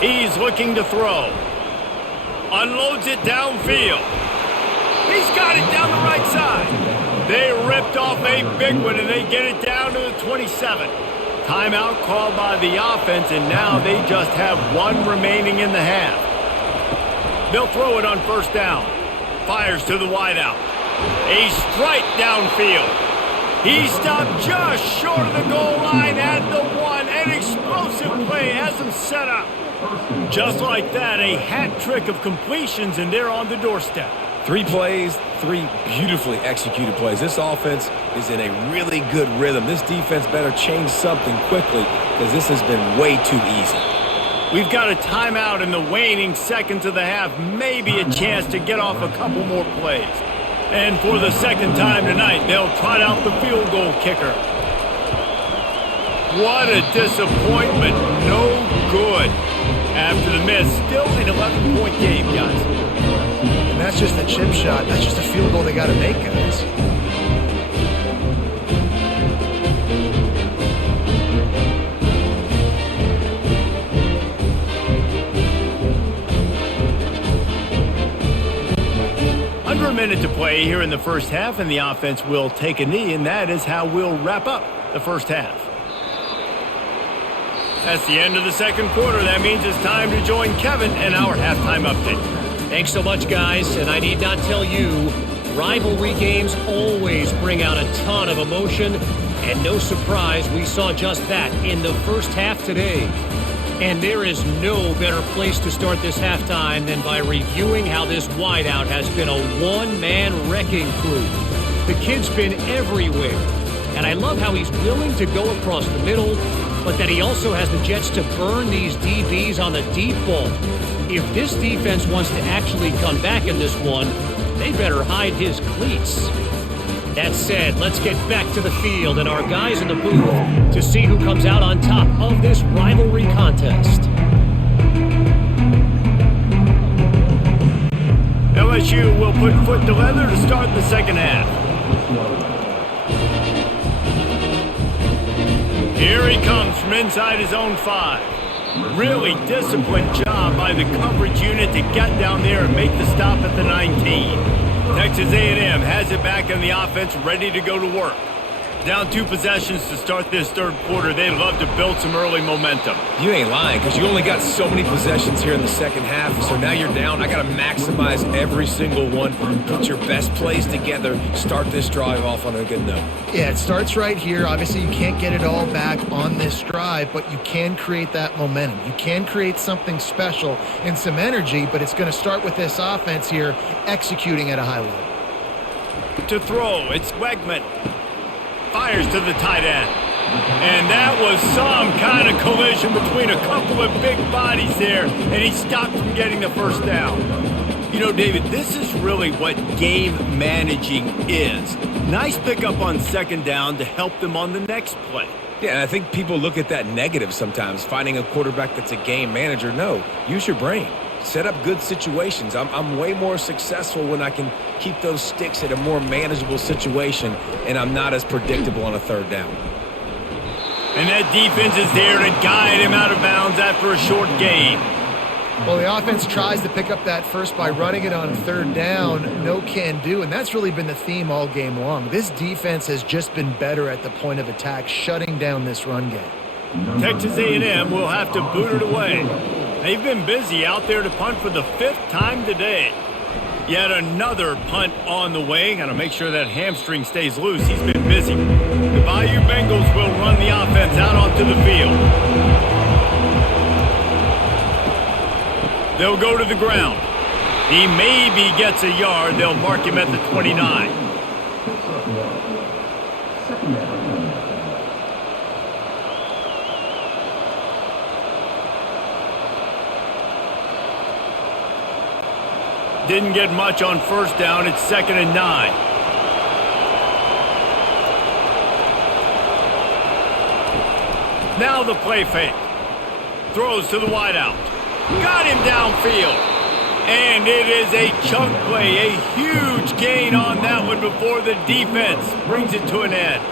He's looking to throw. Unloads it downfield. He's got it down the right side. They ripped off a big one, and they get it down to the 27. Timeout called by the offense, and now they just have 1 remaining in the half. They'll throw it on 1st down. Fires to the wideout. A strike downfield. He stopped just short of the goal line at the 1. An explosive play has him set up. Just like that, a hat trick of completions, and they're on the doorstep. 3 plays, 3 beautifully executed plays. This offense is in a really good rhythm. This defense better change something quickly because this has been way too easy. We've got a timeout in the waning seconds of the half. Maybe a chance to get off a couple more plays. And for the 2nd time tonight, they'll trot out the field goal kicker. What a disappointment. No good. After the miss, still an 11-point game, guys. And that's just a chip shot. That's just a field goal they got to make, guys. Under a minute to play here in the 1st half, and the offense will take a knee, and that is how we'll wrap up the 1st half. That's the end of the 2nd quarter. That means it's time to join Kevin in our halftime update. Thanks so much, guys, and I need not tell you, rivalry games always bring out a ton of emotion, and no surprise we saw just that in the 1st half today. And there is no better place to start this halftime than by reviewing how this wideout has been a one-man wrecking crew. The kid's been everywhere, and I love how he's willing to go across the middle, but that he also has the jets to burn these DBs on the deep ball. If this defense wants to actually come back in this one, they better hide his cleats. That said, let's get back to the field and our guys in the booth to see who comes out on top of this rivalry contest. LSU will put foot to leather to start the 2nd half. Here he comes from inside his own 5. Really disciplined job by the coverage unit to get down there and make the stop at the 19. Texas A&M has it back in the offense, ready to go to work. Down 2 possessions to start this 3rd quarter. They'd love to build some early momentum. You ain't lying, because you only got so many possessions here in the 2nd half, so now you're down. I got to maximize every single one. Put your best plays together. Start this drive off on a good note. Yeah, it starts right here. Obviously, you can't get it all back on this drive, but you can create that momentum. You can create something special and some energy, but it's going to start with this offense here executing at a high level. To throw, it's Wegman. Fires to the tight end. And that was some kind of collision between a couple of big bodies there, and he stopped from getting the 1st down. You know, David, this is really what game managing is. Nice pickup on 2nd down to help them on the next play. Yeah, and I think people look at that negative sometimes, finding a quarterback that's a game manager. No, use your brain. Set up good situations. I'm way more successful when I can keep those sticks at a more manageable situation, and I'm not as predictable on a 3rd down. And that defense is there to guide him out of bounds after a short gain. Well, the offense tries to pick up that first by running it on third down. No can do, and that's really been the theme all game long. This defense has just been better at the point of attack, shutting down this run game. Texas A&M will have to boot it away. They've been busy out there to punt for the 5th time today. Yet another punt on the way. Got to make sure that hamstring stays loose. He's been busy. The Bayou Bengals will run the offense out onto the field. They'll go to the ground. He maybe gets a yard. They'll mark him at the 29. Didn't get much on first down. It's 2nd and 9. Now the play fake. Throws to the wideout. Got him downfield. And it is a chunk play. A huge gain on that one before the defense brings it to an end.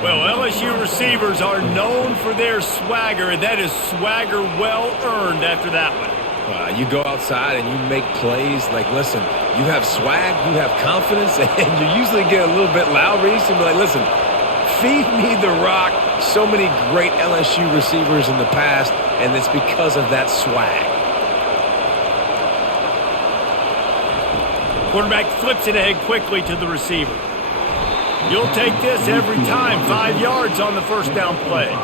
Well, LSU receivers are known for their swagger. That is swagger well earned after that one. You go outside and you make plays. Like, listen, you have swag, you have confidence, and you usually get a little bit loud. Reese and be like, listen, feed me the rock. So many great LSU receivers in the past, and it's because of that swag. Quarterback flips it ahead quickly to the receiver. You'll take this every time. 5 yards on the first down play.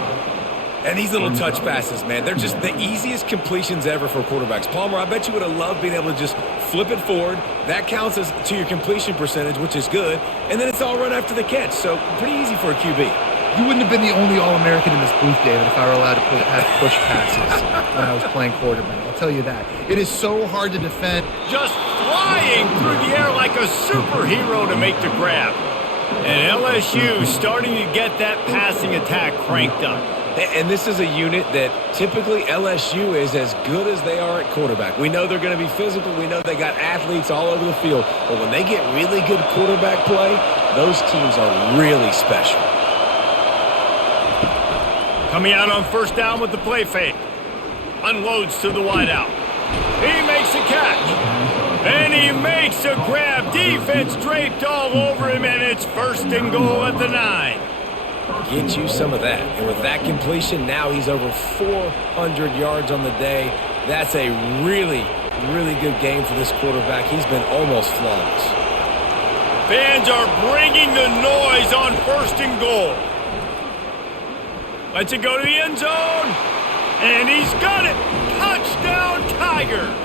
And these little touch passes, man, they're just the easiest completions ever for quarterbacks. Palmer, I bet you would have loved being able to just flip it forward. That counts as to your completion percentage, which is good. And then it's all run after the catch, so pretty easy for a QB. You wouldn't have been the only All-American in this booth, David, if I were allowed to have push passes when I was playing quarterback. I'll tell you that. It is so hard to defend. Just flying through the air like a superhero to make the grab. And LSU starting to get that passing attack cranked up. And this is a unit that typically LSU is as good as they are at quarterback. We know they're going to be physical. We know they got athletes all over the field. But when they get really good quarterback play, those teams are really special. Coming out on first down with the play fake. Unloads to the wideout. He makes a catch. And he makes a grab. Defense draped all over him, and it's 1st and goal at the 9. Get you some of that. And with that completion, now he's over 400 yards on the day. That's a really, really good game for this quarterback. He's been almost flawless. Fans are bringing the noise on 1st and goal. Lets it go to the end zone. And he's got it. Touchdown, Tigers.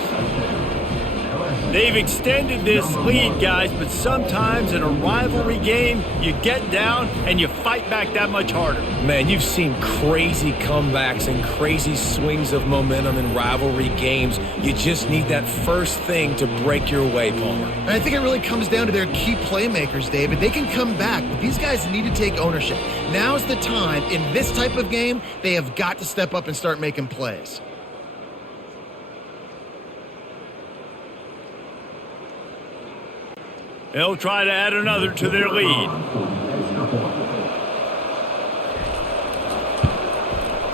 They've extended this lead, guys, but sometimes in a rivalry game, you get down and you fight back that much harder. Man, you've seen crazy comebacks and crazy swings of momentum in rivalry games. You just need that first thing to break your way, Palmer. And I think it really comes down to their key playmakers, David. They can come back, but these guys need to take ownership. Now's the time. In this type of game, they have got to step up and start making plays. They'll try to add another to their lead.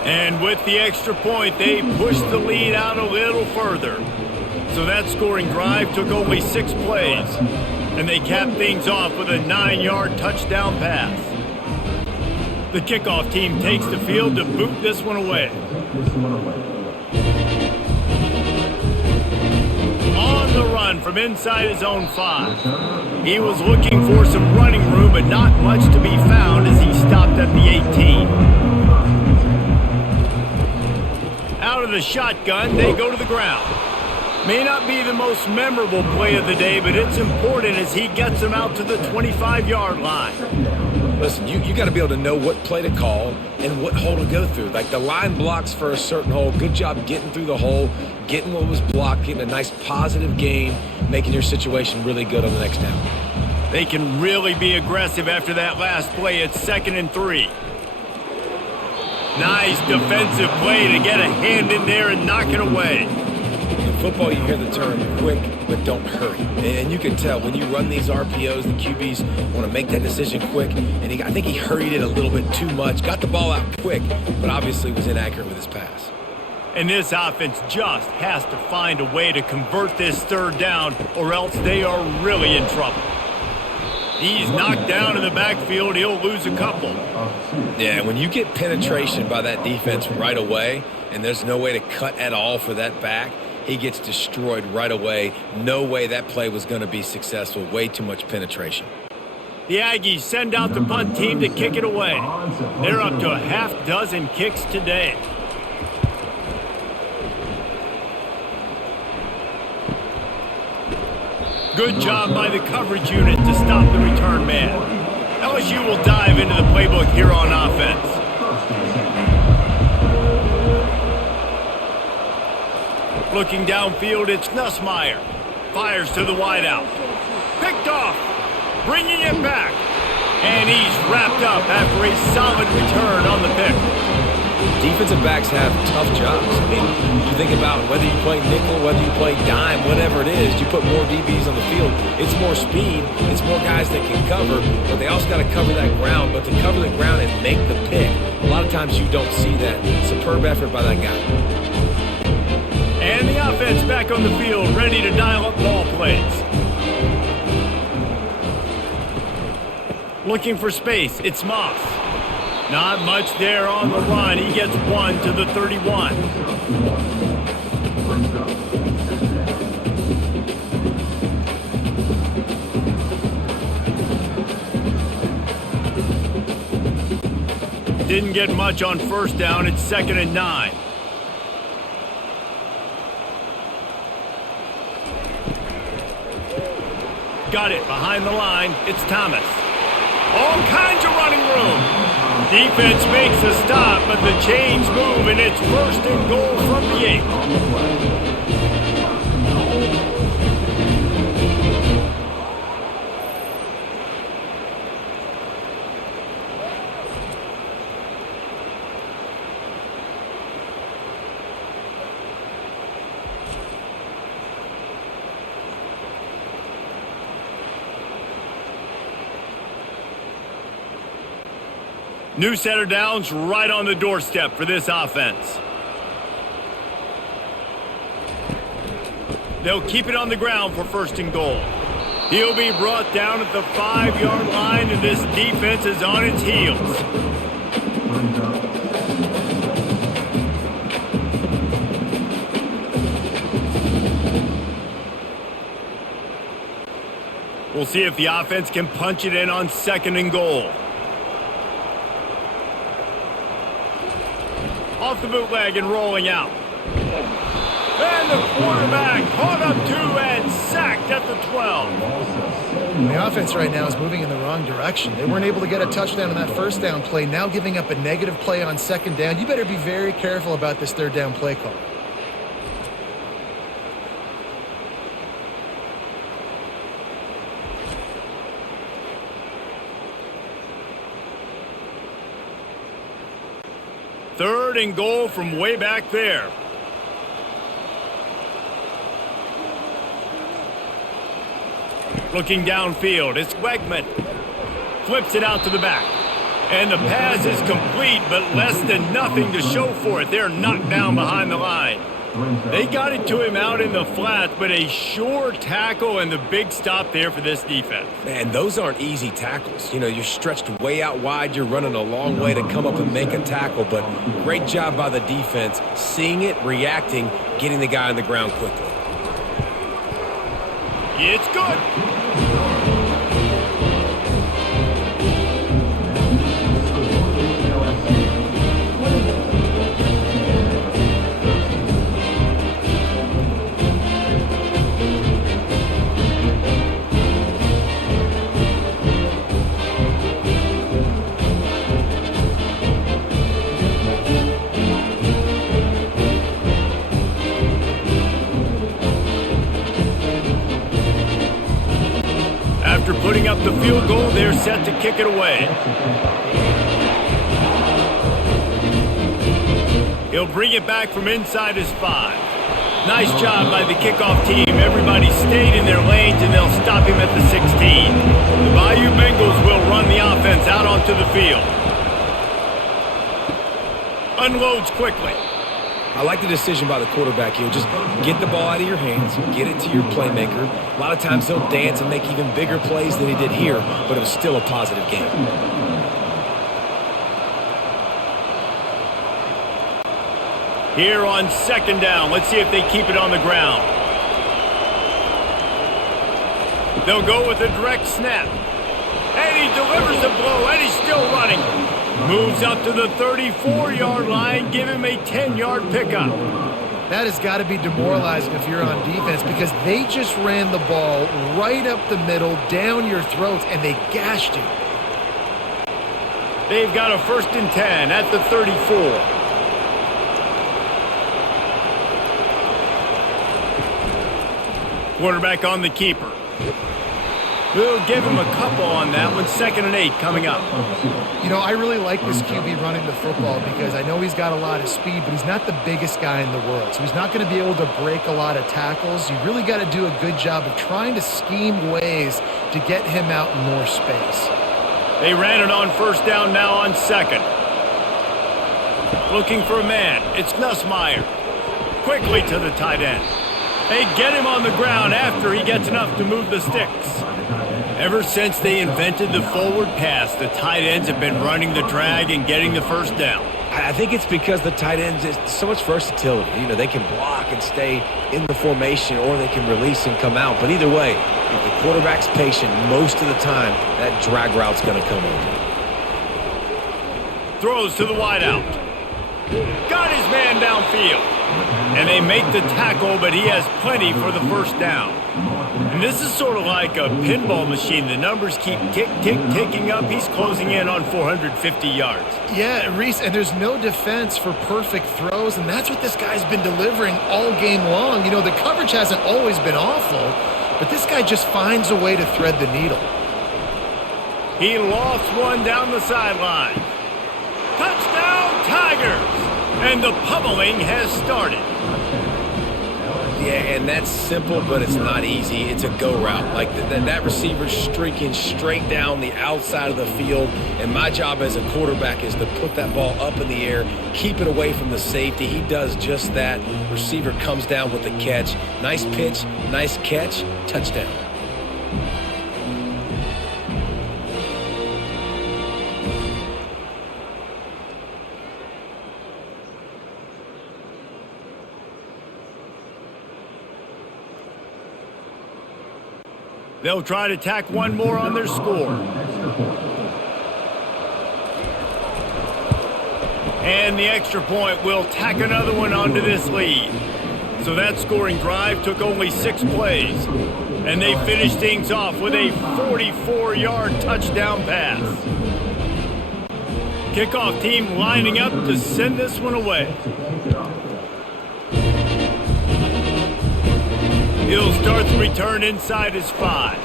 And with the extra point, they push the lead out a little further. So that scoring drive took only 6 plays. And they capped things off with a 9-yard touchdown pass. The kickoff team takes the field to boot this one away. On the run from inside his own 5. He was looking for some running room, but not much to be found as he stopped at the 18. Out of the shotgun, they go to the ground. May not be the most memorable play of the day, but it's important as he gets them out to the 25-yard line. Listen, you got to be able to know what play to call and what hole to go through. Like the line blocks for a certain hole. Good job getting through the hole, getting what was blocked, getting a nice positive gain, making your situation really good on the next down. They can really be aggressive after that last play. It's 2nd and 3. Nice defensive play to get a hand in there and knock it away. football, you hear the term quick, but don't hurry. And you can tell when you run these RPOs, the QBs want to make that decision quick. And I think he hurried it a little bit too much. Got the ball out quick, but obviously was inaccurate with his pass. And this offense just has to find a way to convert this third down, or else they are really in trouble. He's knocked down in the backfield. He'll lose a couple. Yeah, when you get penetration by that defense right away, and there's no way to cut at all for that back, he gets destroyed right away. No way that play was going to be successful. Way too much penetration. The Aggies send out the punt team to kick it away. They're up to a half dozen kicks today. Good job by the coverage unit to stop the return man. LSU will dive into the playbook here on offense. Looking downfield, it's Nussmeier. Fires to the wideout. Picked off. Bringing it back. And he's wrapped up after a solid return on the pick. Defensive backs have tough jobs. I mean, you think about whether you play nickel, whether you play dime, whatever it is, you put more DBs on the field. It's more speed. It's more guys that can cover, but they also got to cover that ground. But to cover the ground and make the pick, a lot of times you don't see that. Superb effort by that guy. And the offense back on the field, ready to dial up ball plays. Looking for space, it's Moss. Not much there on the run. He gets one to the 31. Didn't get much on first down. It's 2nd and 9. Got it behind the line. It's Thomas. All kinds of running room. Defense makes a stop, but the chains move, and it's 1st and goal from the 8. New set of downs right on the doorstep for this offense. They'll keep it on the ground for 1st and goal. He'll be brought down at the 5-yard line, and this defense is on its heels. We'll see if the offense can punch it in on 2nd and goal. Off the bootleg and rolling out. And the quarterback caught up to and sacked at the 12. The offense right now is moving in the wrong direction. They weren't able to get a touchdown on that 1st down play, now giving up a negative play on 2nd down. You better be very careful about this 3rd down play call. Third and goal from way back there. Looking downfield, it's Wegman. Flips it out to the back. And the pass is complete, but less than nothing to show for it. They're knocked down behind the line. They got it to him out in the flat, but a sure tackle and the big stop there for this defense. Man, those aren't easy tackles. You know, you're stretched way out wide. You're running a long way to come up and make a tackle, but great job by the defense, seeing it, reacting, getting the guy on the ground quickly. It's good. After putting up the field goal, they're set to kick it away. He'll bring it back from inside his 5. Nice job by the kickoff team. Everybody stayed in their lanes, and they'll stop him at the 16. The Bayou Bengals will run the offense out onto the field. Unloads quickly. I like the decision by the quarterback here. Just get the ball out of your hands, get it to your playmaker. A lot of times he'll dance and make even bigger plays than he did here, but it was still a positive game. Here on second down, let's see if they keep it on the ground. They'll go with a direct snap. And he delivers the blow, and he's still running. Moves up to the 34-yard line, give him a 10-yard pickup. That has got to be demoralizing if you're on defense because they just ran the ball right up the middle, down your throats, and they gashed you. They've got a 1st and 10 at the 34. Quarterback on the keeper. We'll give him a couple on that one. 2nd and 8 coming up. You know, I really like this QB running the football because I know he's got a lot of speed, but he's not the biggest guy in the world. So he's not going to be able to break a lot of tackles. You really got to do a good job of trying to scheme ways to get him out in more space. They ran it on 1st down, now on 2nd. Looking for a man. It's Nussmeier. Quickly to the tight end. They get him on the ground after he gets enough to move the sticks. Ever since they invented the forward pass, the tight ends have been running the drag and getting the 1st down. I think it's because the tight ends is so much versatility. You know, they can block and stay in the formation, or they can release and come out. But either way, if the quarterback's patient, most of the time, that drag route's going to come over. Throws to the wideout. Got his man downfield. And they make the tackle, but he has plenty for the 1st down. And this is sort of like a pinball machine. The numbers keep ticking up. He's closing in on 450 yards. Yeah, Reese, and there's no defense for perfect throws, and that's what this guy's been delivering all game long. You know, the coverage hasn't always been awful, but this guy just finds a way to thread the needle. He lofts one down the sideline. Touchdown, Tigers! And the pummeling has started. Yeah, and that's simple, but it's not easy. It's a go route. Like that receiver's streaking straight down the outside of the field, and my job as a quarterback is to put that ball up in the air, keep it away from the safety. He does just that. Receiver comes down with the catch. Nice pitch, nice catch, touchdown. They'll try to tack one more on their score. And the extra point will tack another one onto this lead. So that scoring drive took only 6 plays. And they finished things off with a 44-yard touchdown pass. Kickoff team lining up to send this one away. He'll start the return inside his 5.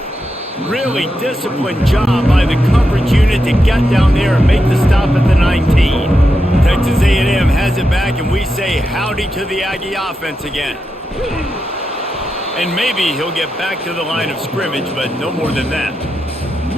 Really disciplined job by the coverage unit to get down there and make the stop at the 19. Texas A&M has it back, and we say howdy to the Aggie offense again. And maybe he'll get back to the line of scrimmage, but no more than that.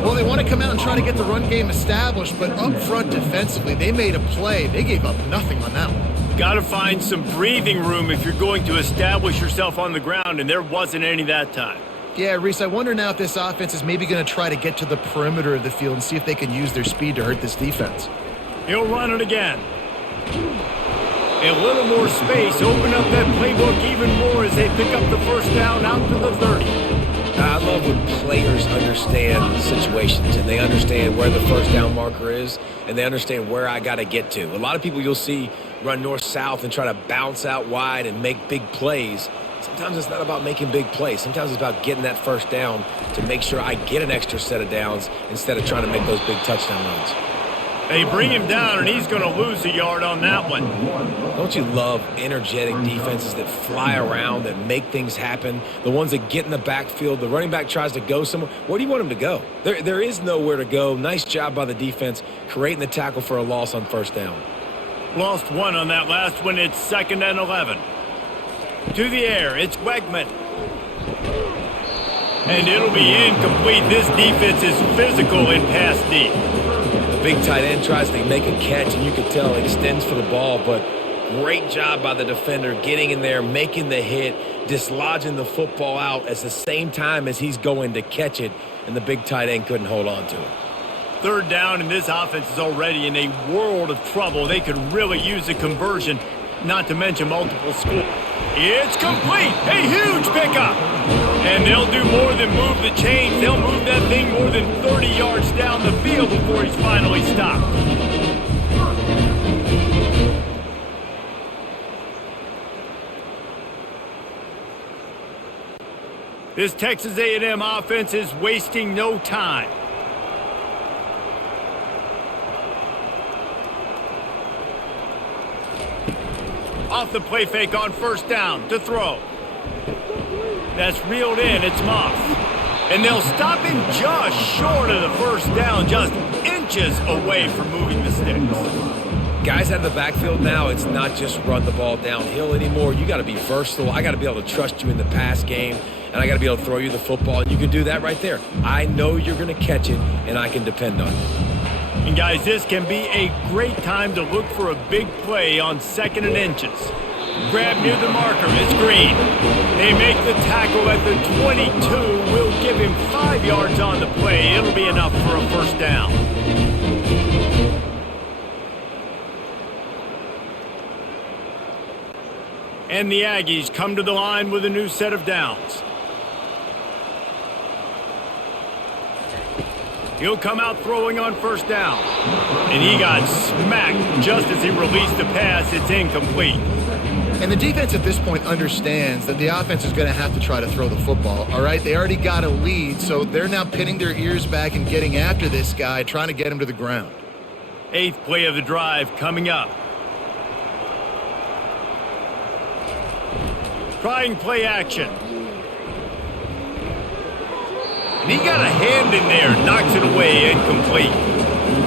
Well, they want to come out and try to get the run game established, but up front defensively, they made a play. They gave up nothing on that one. Got to find some breathing room if you're going to establish yourself on the ground, and there wasn't any that time. Yeah, Reese, I wonder now if this offense is maybe going to try to get to the perimeter of the field and see if they can use their speed to hurt this defense. He'll run it again. A little more space, open up that playbook even more as they pick up the 1st down out to the 30. I love when players understand situations and they understand where the 1st down marker is and they understand where I got to get to. A lot of people you'll see run north-south and try to bounce out wide and make big plays. Sometimes it's not about making big plays. Sometimes it's about getting that 1st down to make sure I get an extra set of downs instead of trying to make those big touchdown runs. They bring him down, and he's going to lose a yard on that one. Don't you love energetic defenses that fly around and make things happen? The ones that get in the backfield, the running back tries to go somewhere. Where do you want him to go? There is nowhere to go. Nice job by the defense creating the tackle for a loss on 1st down. Lost one on that last one. It's 2nd and 11. To the air, it's Wegman. And it'll be incomplete. This defense is physical in pass deep. The big tight end tries to make a catch, and you can tell it extends for the ball, but great job by the defender getting in there, making the hit, dislodging the football out at the same time as he's going to catch it, and the big tight end couldn't hold on to it. Third down, and this offense is already in a world of trouble. They could really use a conversion, not to mention multiple scores. It's complete. A huge pickup. And they'll do more than move the chains. They'll move that thing more than 30 yards down the field before he's finally stopped. This Texas A&M offense is wasting no time. Off the play fake on first down to throw. That's reeled in. It's Moss. And they'll stop him just short of the first down, just inches away from moving the sticks. Guys out of the backfield now, it's not just run the ball downhill anymore. You got to be versatile. I got to be able to trust you in the pass game, and I got to be able to throw you the football, and you can do that right there. I know you're going to catch it, and I can depend on it. And guys, this can be a great time to look for a big play on 2nd and inches. Grab near the marker, it's Green. They make the tackle at the 22. We'll give him 5 yards on the play. It'll be enough for a first down. And the Aggies come to the line with a new set of downs. He'll come out throwing on first down. And he got smacked just as he released the pass. It's incomplete. And the defense at this point understands that the offense is going to have to try to throw the football, all right? They already got a lead, so they're now pinning their ears back and getting after this guy, trying to get him to the ground. 8th play of the drive coming up. Trying play action. And he got a hand in there, knocks it away, incomplete.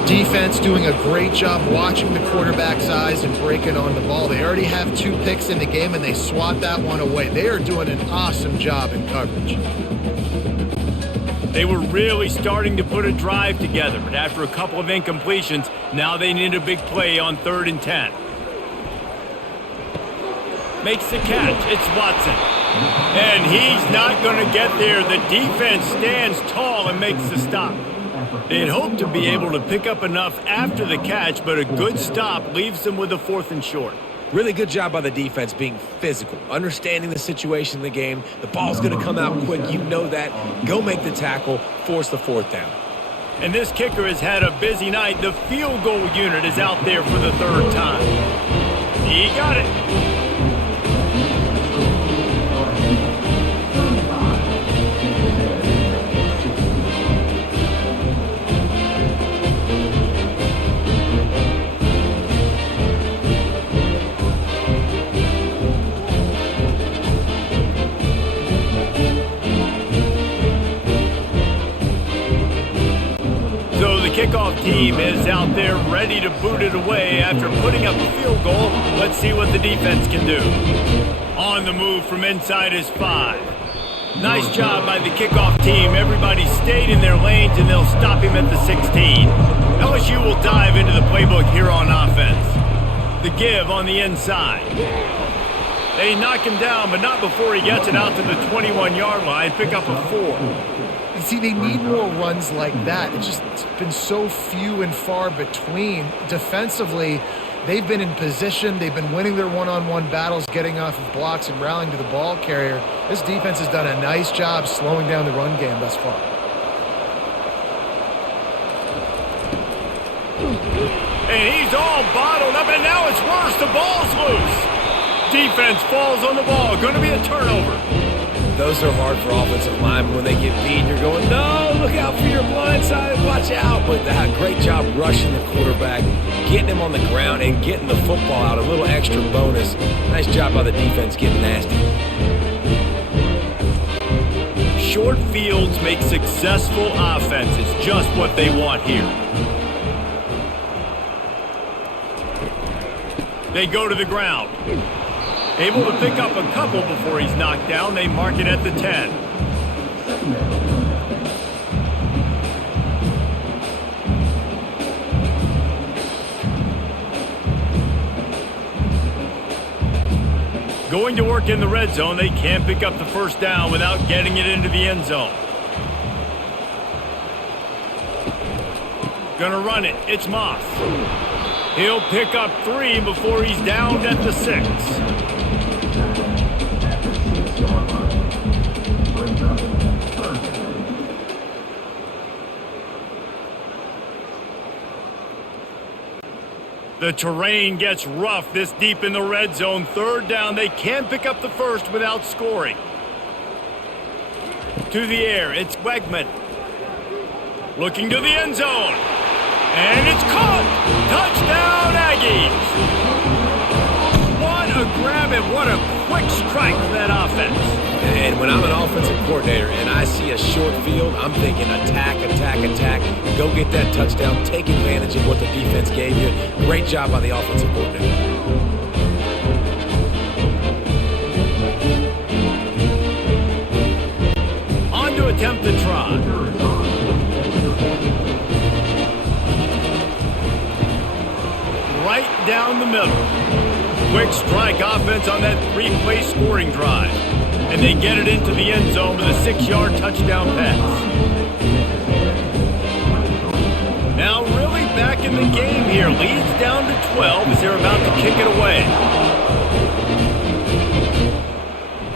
Defense doing a great job watching the quarterback's eyes and breaking on the ball. They already have 2 picks in the game, and they swat that one away. They are doing an awesome job in coverage. They were really starting to put a drive together, but after a couple of incompletions, now they need a big play on 3rd and 10. Makes the catch. It's Watson. And he's not going to get there. The defense stands tall and makes the stop. They'd hoped to be able to pick up enough after the catch, but a good stop leaves them with a 4th and short. Really good job by the defense being physical, understanding the situation in the game. The ball's going to come out quick. You know that. Go make the tackle, force the 4th down. And this kicker has had a busy night. The field goal unit is out there for the 3rd time. He got it. Kickoff team is out there ready to boot it away after putting up a field goal. Let's see what the defense can do. On the move from inside his 5. Nice job by the kickoff team. Everybody stayed in their lanes, and they'll stop him at the 16. LSU will dive into the playbook here on offense. The give on the inside. They knock him down, but not before he gets it out to the 21-yard line. Pick up a 4. You see, they need more runs like that. It's been so few and far between. Defensively, they've been in position. They've been winning their one-on-one battles, getting off of blocks and rallying to the ball carrier. This defense has done a nice job slowing down the run game thus far. And he's all bottled up, and now it's worse. The ball's loose. Defense falls on the ball. Going to be a turnover. Those are hard for offensive linemen when they get beat. You're going, no, look out for your blind side, watch out. But they had a great job rushing the quarterback, getting him on the ground, and getting the football out. A little extra bonus. Nice job by the defense getting nasty. Short fields make successful offenses. Just what they want here. They go to the ground. Able to pick up a couple before he's knocked down. They mark it at the 10. Going to work in the red zone. They can't pick up the first down without getting it into the end zone. Gonna run it. It's Moss. He'll pick up 3 before he's down at the 6. The terrain gets rough this deep in the red zone. 3rd down. They can't pick up the first without scoring. To the air. It's Wegman. Looking to the end zone. And it's caught! Touchdown, Aggies! What a grab and what a quick strike for that offense. And when I'm an offensive coordinator and I see a short field, I'm thinking attack, attack, attack. Go get that touchdown. Take advantage of what the defense gave you. Great job by the offensive coordinator. On to attempt the try. Right down the middle. Quick strike offense on that 3-play scoring drive. And they get it into the end zone with a 6-yard touchdown pass. Now really back in the game here. Leads down to 12 as they're about to kick it away.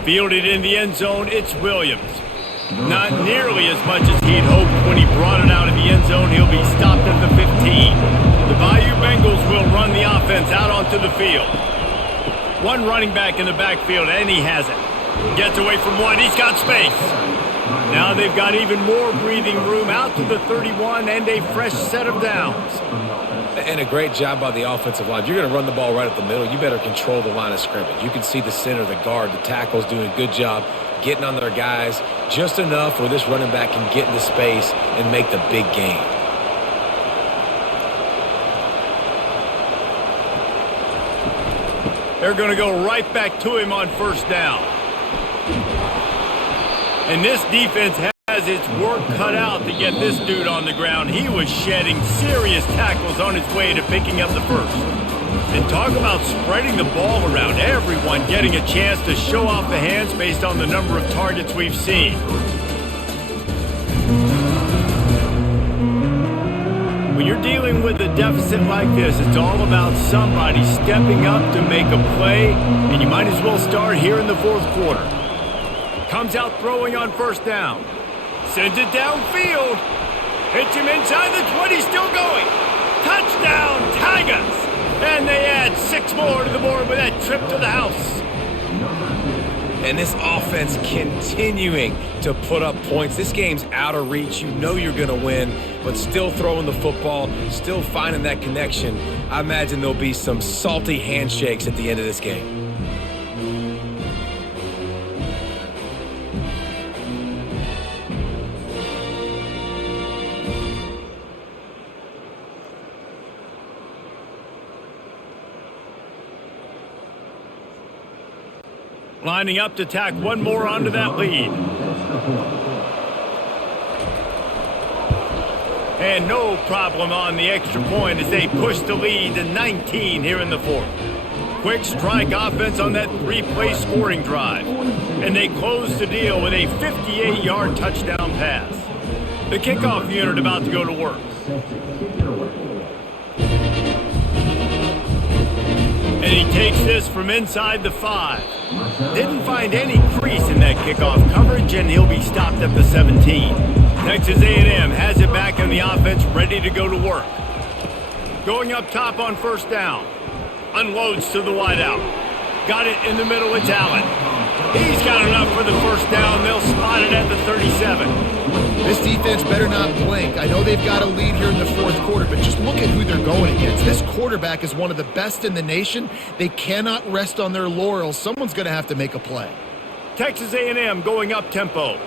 Fielded in the end zone, it's Williams. Not nearly as much as he'd hoped when he brought it out of the end zone. He'll be stopped at the 15. The Bayou Bengals will run the offense out onto the field. One running back in the backfield, and he has it. Gets away from one. He's got space. Now they've got even more breathing room out to the 31 and a fresh set of downs. And a great job by the offensive line. If you're going to run the ball right up the middle, you better control the line of scrimmage. You can see the center, the guard, the tackles doing a good job getting on their guys just enough where this running back can get into space and make the big game. They're going to go right back to him on 1st down. And this defense has its work cut out to get this dude on the ground. He was shedding serious tackles on his way to picking up the first. And talk about spreading the ball around. Everyone getting a chance to show off the hands based on the number of targets we've seen. When you're dealing with a deficit like this, it's all about somebody stepping up to make a play, and you might as well start here in the 4th quarter. Comes out throwing on 1st down. Sends it downfield. Hits him inside the 20, still going. Touchdown, Tigers! And they add 6 more to the board with that trip to the house. And this offense continuing to put up points. This game's out of reach. You know you're going to win, but still throwing the football, still finding that connection. I imagine there'll be some salty handshakes at the end of this game. Lining up to tack one more onto that lead. And no problem on the extra point as they push the lead to 19 here in the 4th. Quick strike offense on that 3-play scoring drive. And they close the deal with a 58-yard touchdown pass. The kickoff unit about to go to work. And he takes this from inside the 5. Didn't find any crease in that kickoff coverage, and he'll be stopped at the 17. Texas A&M has it back in the offense, ready to go to work. Going up top on 1st down. Unloads to the wideout. Got it in the middle, it's Allen. He's got enough for the 1st down. They'll spot it at the 37. This defense better not blink. I know they've got a lead here in the 4th quarter, but just look at who they're going against. This quarterback is one of the best in the nation. They cannot rest on their laurels. Someone's going to have to make a play. Texas A&M going up tempo.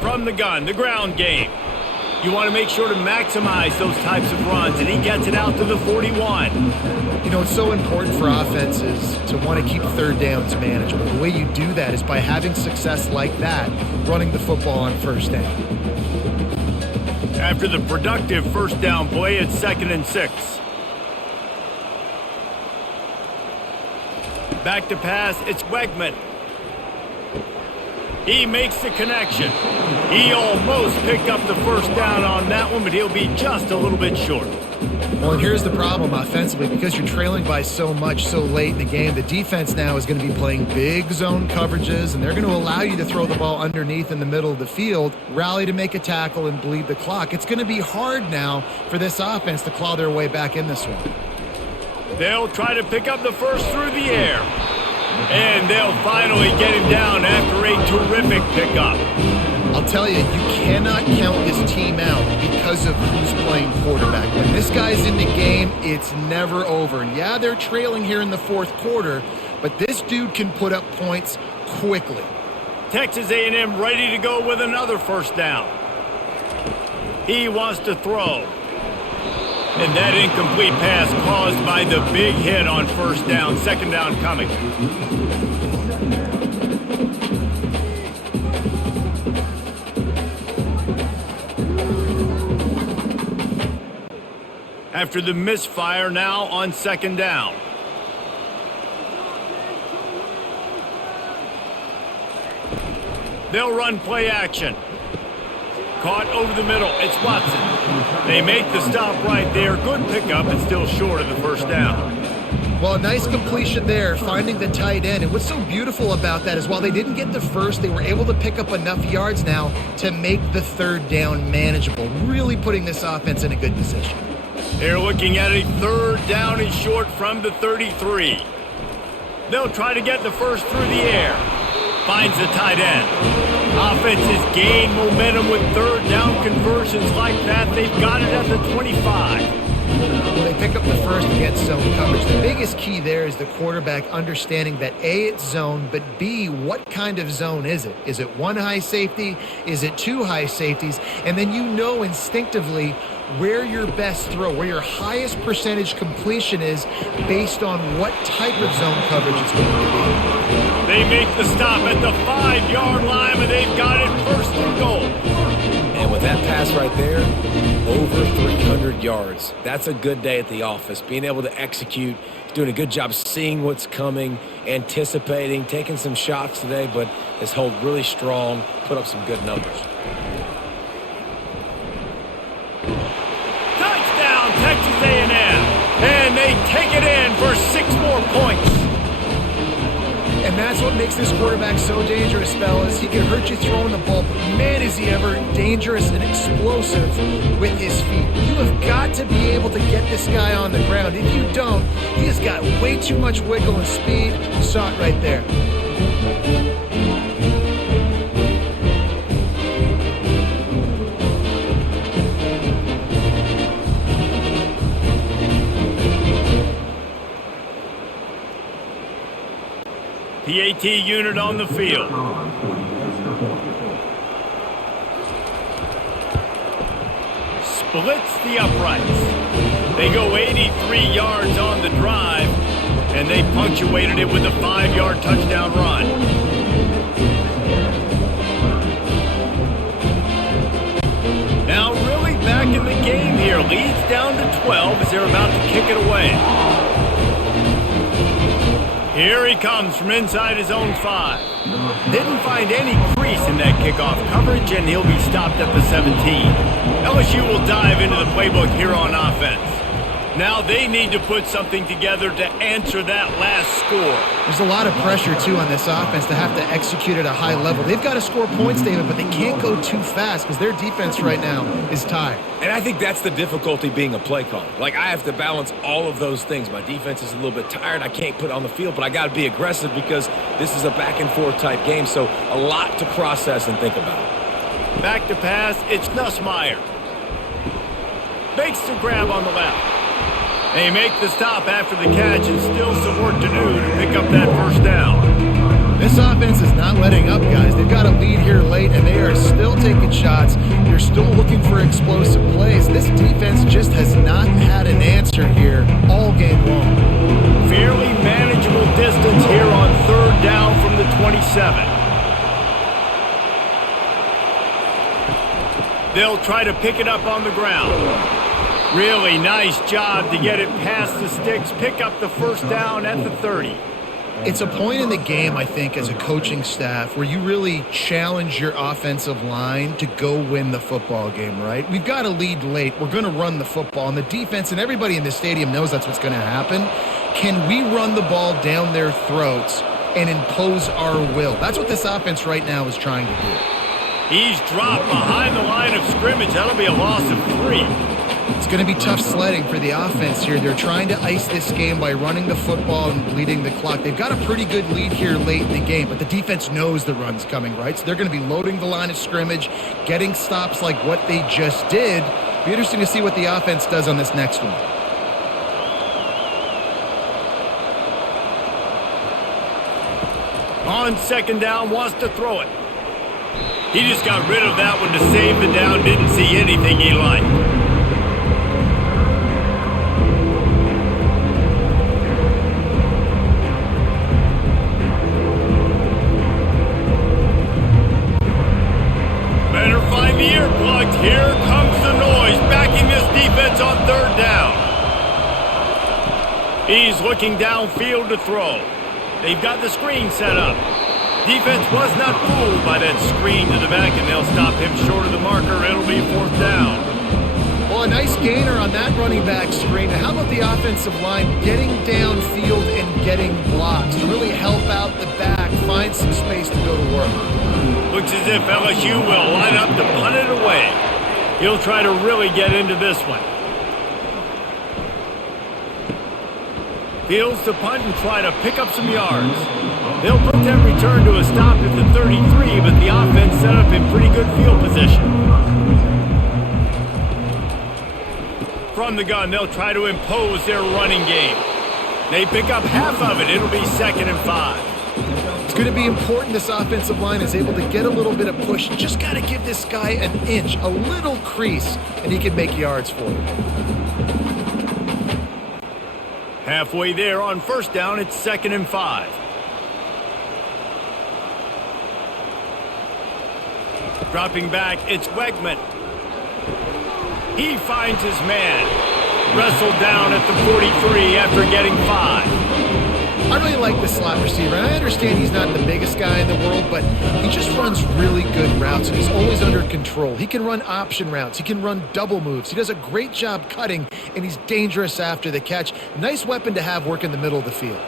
From the gun, the ground game. You want to make sure to maximize those types of runs, and he gets it out to the 41. You know, it's so important for offenses to want to keep third downs manageable. The way you do that is by having success like that, running the football on first down. After the productive first down play, it's 2nd and 6. Back to pass, it's Wegman. He makes the connection. He almost picked up the first down on that one, but he'll be just a little bit short. Well, and here's the problem offensively. Because you're trailing by so much so late in the game, the defense now is going to be playing big zone coverages, and they're going to allow you to throw the ball underneath in the middle of the field, rally to make a tackle, and bleed the clock. It's going to be hard now for this offense to claw their way back in this one. They'll try to pick up the first through the air. And they'll finally get him down after a terrific pickup. I'll tell you, you cannot count this team out because of who's playing quarterback. When this guy's in the game, it's never over. Yeah, they're trailing here in the fourth quarter, but this dude can put up points quickly. Texas A&M ready to go with another first down. He wants to throw. And that incomplete pass caused by the big hit on first down. Second down coming. After the misfire, now on second down. They'll run play action. Caught over the middle. It's Watson. They make the stop right there. Good pickup, and still short of the first down. Well, a nice completion there, finding the tight end. And what's so beautiful about that is while they didn't get the first, they were able to pick up enough yards now to make the third down manageable, really putting this offense in a good position. They're looking at a third down and short from the 33. They'll try to get the first through the air. Finds the tight end. Offenses gain momentum with third down conversions like that. They've got it at the 25. Well, they pick up the first against zone coverage. The biggest key there is the quarterback understanding that A, it's zone, but B, what kind of zone is it? Is it one high safety? Is it two high safeties? And then you know instinctively where your best throw, where your highest percentage completion is based on what type of zone coverage it's going to be. They make the stop at the 5-yard line, and they've got it first and goal. And with that pass right there, over 300 yards. That's a good day at the office. Being able to execute, doing a good job seeing what's coming, anticipating, taking some shots today, but has held really strong, put up some good numbers. Touchdown, Texas A&M. And they take it in for 6 more points. And that's what makes this quarterback so dangerous, fellas. He can hurt you throwing the ball, but man, is he ever dangerous and explosive with his feet. You have got to be able to get this guy on the ground. If you don't, he has got way too much wiggle and speed. You saw it right there. PAT unit on the field. Splits the uprights. They go 83 yards on the drive, and they punctuated it with a 5-yard touchdown run. Now really back in the game here. Leads down to 12 as they're about to kick it away. Here he comes from inside his own 5. Didn't find any crease in that kickoff coverage, and he'll be stopped at the 17. LSU will dive into the playbook here on offense. Now they need to put something together to answer that last score. There's a lot of pressure, too, on this offense to have to execute at a high level. They've got to score points, David, but they can't go too fast because their defense right now is tired. And I think that's the difficulty being a play caller. Like, I have to balance all of those things. My defense is a little bit tired. I can't put it on the field, but I got to be aggressive because this is a back-and-forth type game, so a lot to process and think about. Back to pass, it's Nussmeier. Makes the grab on the left. They make the stop after the catch, and still some work to do to pick up that first down. This offense is not letting up, guys. They've got a lead here late, and they are still taking shots. They're still looking for explosive They'll try to pick it up on the ground. Really nice job to get it past the sticks, pick up the first down at the 30. It's a point in the game, I think, as a coaching staff where you really challenge your offensive line to go win the football game, right? We've got a lead late. We're going to run the football. And the defense and everybody in the stadium knows that's what's going to happen. Can we run the ball down their throats and impose our will? That's what this offense right now is trying to do. He's dropped behind the line of scrimmage. That'll be a loss of 3. It's going to be tough sledding for the offense here. They're trying to ice this game by running the football and bleeding the clock. They've got a pretty good lead here late in the game, but the defense knows the run's coming, right? So they're going to be loading the line of scrimmage, getting stops like what they just did. Be interesting to see what the offense does on this next one. On second down, wants to throw it. He just got rid of that one to save the down. Didn't see anything he liked. Better find the earplugs. Here comes the noise, backing this defense on third down. He's looking downfield to throw. They've got the screen set up. Defense was not fooled by that screen to the back, and they'll stop him short of the marker. It'll be fourth down. Well, a nice gainer on that running back screen. Now, how about the offensive line getting downfield and getting blocks to really help out the back, find some space to go to work? Looks as if LSU will line up to punt it away. He'll try to really get into this one. Fields to punt and try to pick up some yards. They'll put that return to a stop at the 33, but the offense set up in pretty good field position. From the gun, they'll try to impose their running game. They pick up half of it. It'll be 2nd and 5. It's going to be important this offensive line is able to get a little bit of push. Just got to give this guy an inch, a little crease, and he can make yards for you. Halfway there on first down, it's 2nd and 5. Dropping back, it's Wegman. He finds his man. Wrestled down at the 43 after getting 5. I really like the slot receiver, and I understand he's not the biggest guy in the world, but he just runs really good routes, and he's always under control. He can run option routes. He can run double moves. He does a great job cutting, and he's dangerous after the catch. Nice weapon to have work in the middle of the field.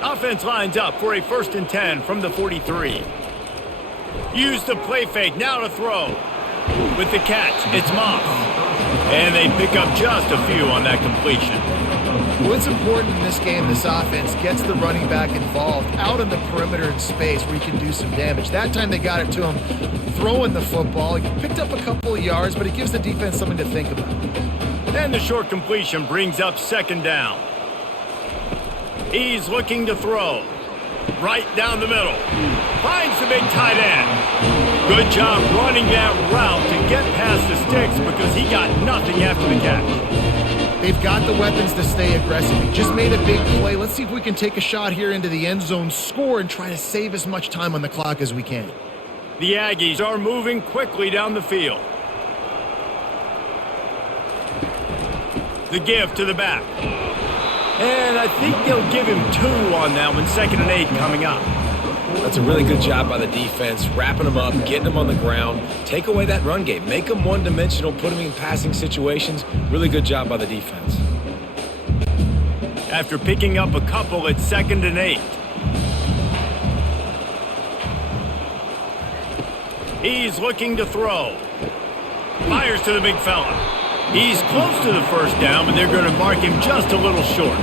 Offense lines up for a 1st and 10 from the 43. Use the play fake, now to throw. With the catch, it's Moss. And they pick up just a few on that completion. Well, it's important in this game, this offense gets the running back involved out on the perimeter in space where he can do some damage. That time they got it to him throwing the football. He picked up a couple of yards, but it gives the defense something to think about. And the short completion brings up 2nd down. He's looking to throw. Right down the middle. Finds the big tight end. Good job running that route to get past the sticks because he got nothing after the catch. They've got the weapons to stay aggressive. He just made a big play. Let's see if we can take a shot here into the end zone, score, and try to save as much time on the clock as we can. The Aggies are moving quickly down the field. The give to the back. And I think they'll give him 2 on that one. 2nd and 8 coming up. That's a really good job by the defense, wrapping them up, getting them on the ground. Take away that run game. Make them one-dimensional, put them in passing situations. Really good job by the defense. After picking up a couple, it's 2nd and 8. He's looking to throw. Fires to the big fella. He's close to the first down, but they're going to mark him just a little short.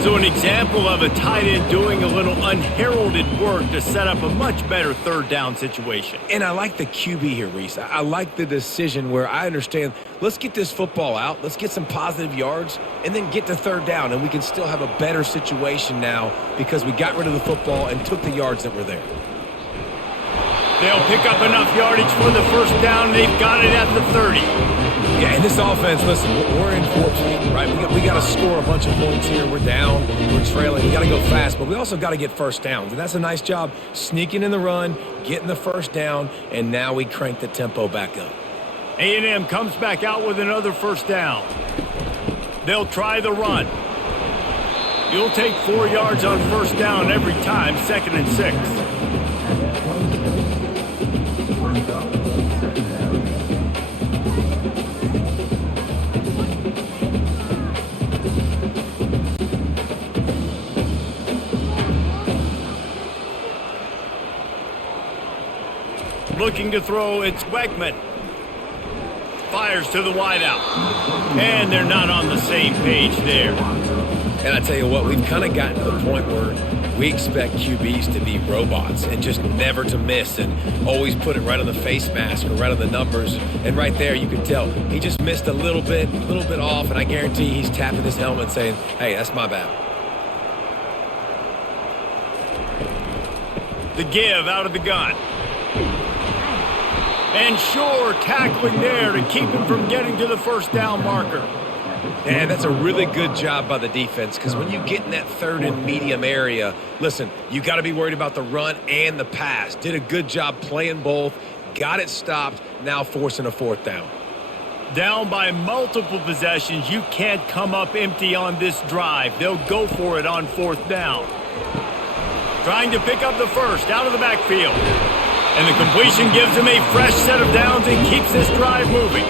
So an example of a tight end doing a little unheralded work to set up a much better 3rd down situation. And I like the QB here, Reese. I like the decision where I understand, let's get this football out, let's get some positive yards, and then get to 3rd down, and we can still have a better situation now because we got rid of the football and took the yards that were there. They'll pick up enough yardage for the first down. They've got it at the 30. Yeah, and this offense, listen, we're in 14, right? We got to score a bunch of points here. We're down, we're trailing. We got to go fast, but we also got to get first downs. And that's a nice job sneaking in the run, getting the first down, and now we crank the tempo back up. A&M comes back out with another first down. They'll try the run. You'll take 4 yards on first down every time, 2nd and 6. Looking to throw, it's Wegman. Fires to the wideout. And they're not on the same page there. And I tell you what, we've kind of gotten to the point where we expect QBs to be robots and just never to miss and always put it right on the face mask or right on the numbers. And right there, you can tell he just missed a little bit off, and I guarantee he's tapping his helmet saying, hey, that's my bad. The give out of the gun. And sure, tackling there to keep him from getting to the first down marker. And that's a really good job by the defense, because when you get in that 3rd and medium area, listen, you got to be worried about the run and the pass. Did a good job playing both, got it stopped, now forcing a 4th down. Down by multiple possessions, you can't come up empty on this drive. They'll go for it on 4th down. Trying to pick up the first out of the backfield. And the completion gives him a fresh set of downs and keeps this drive moving.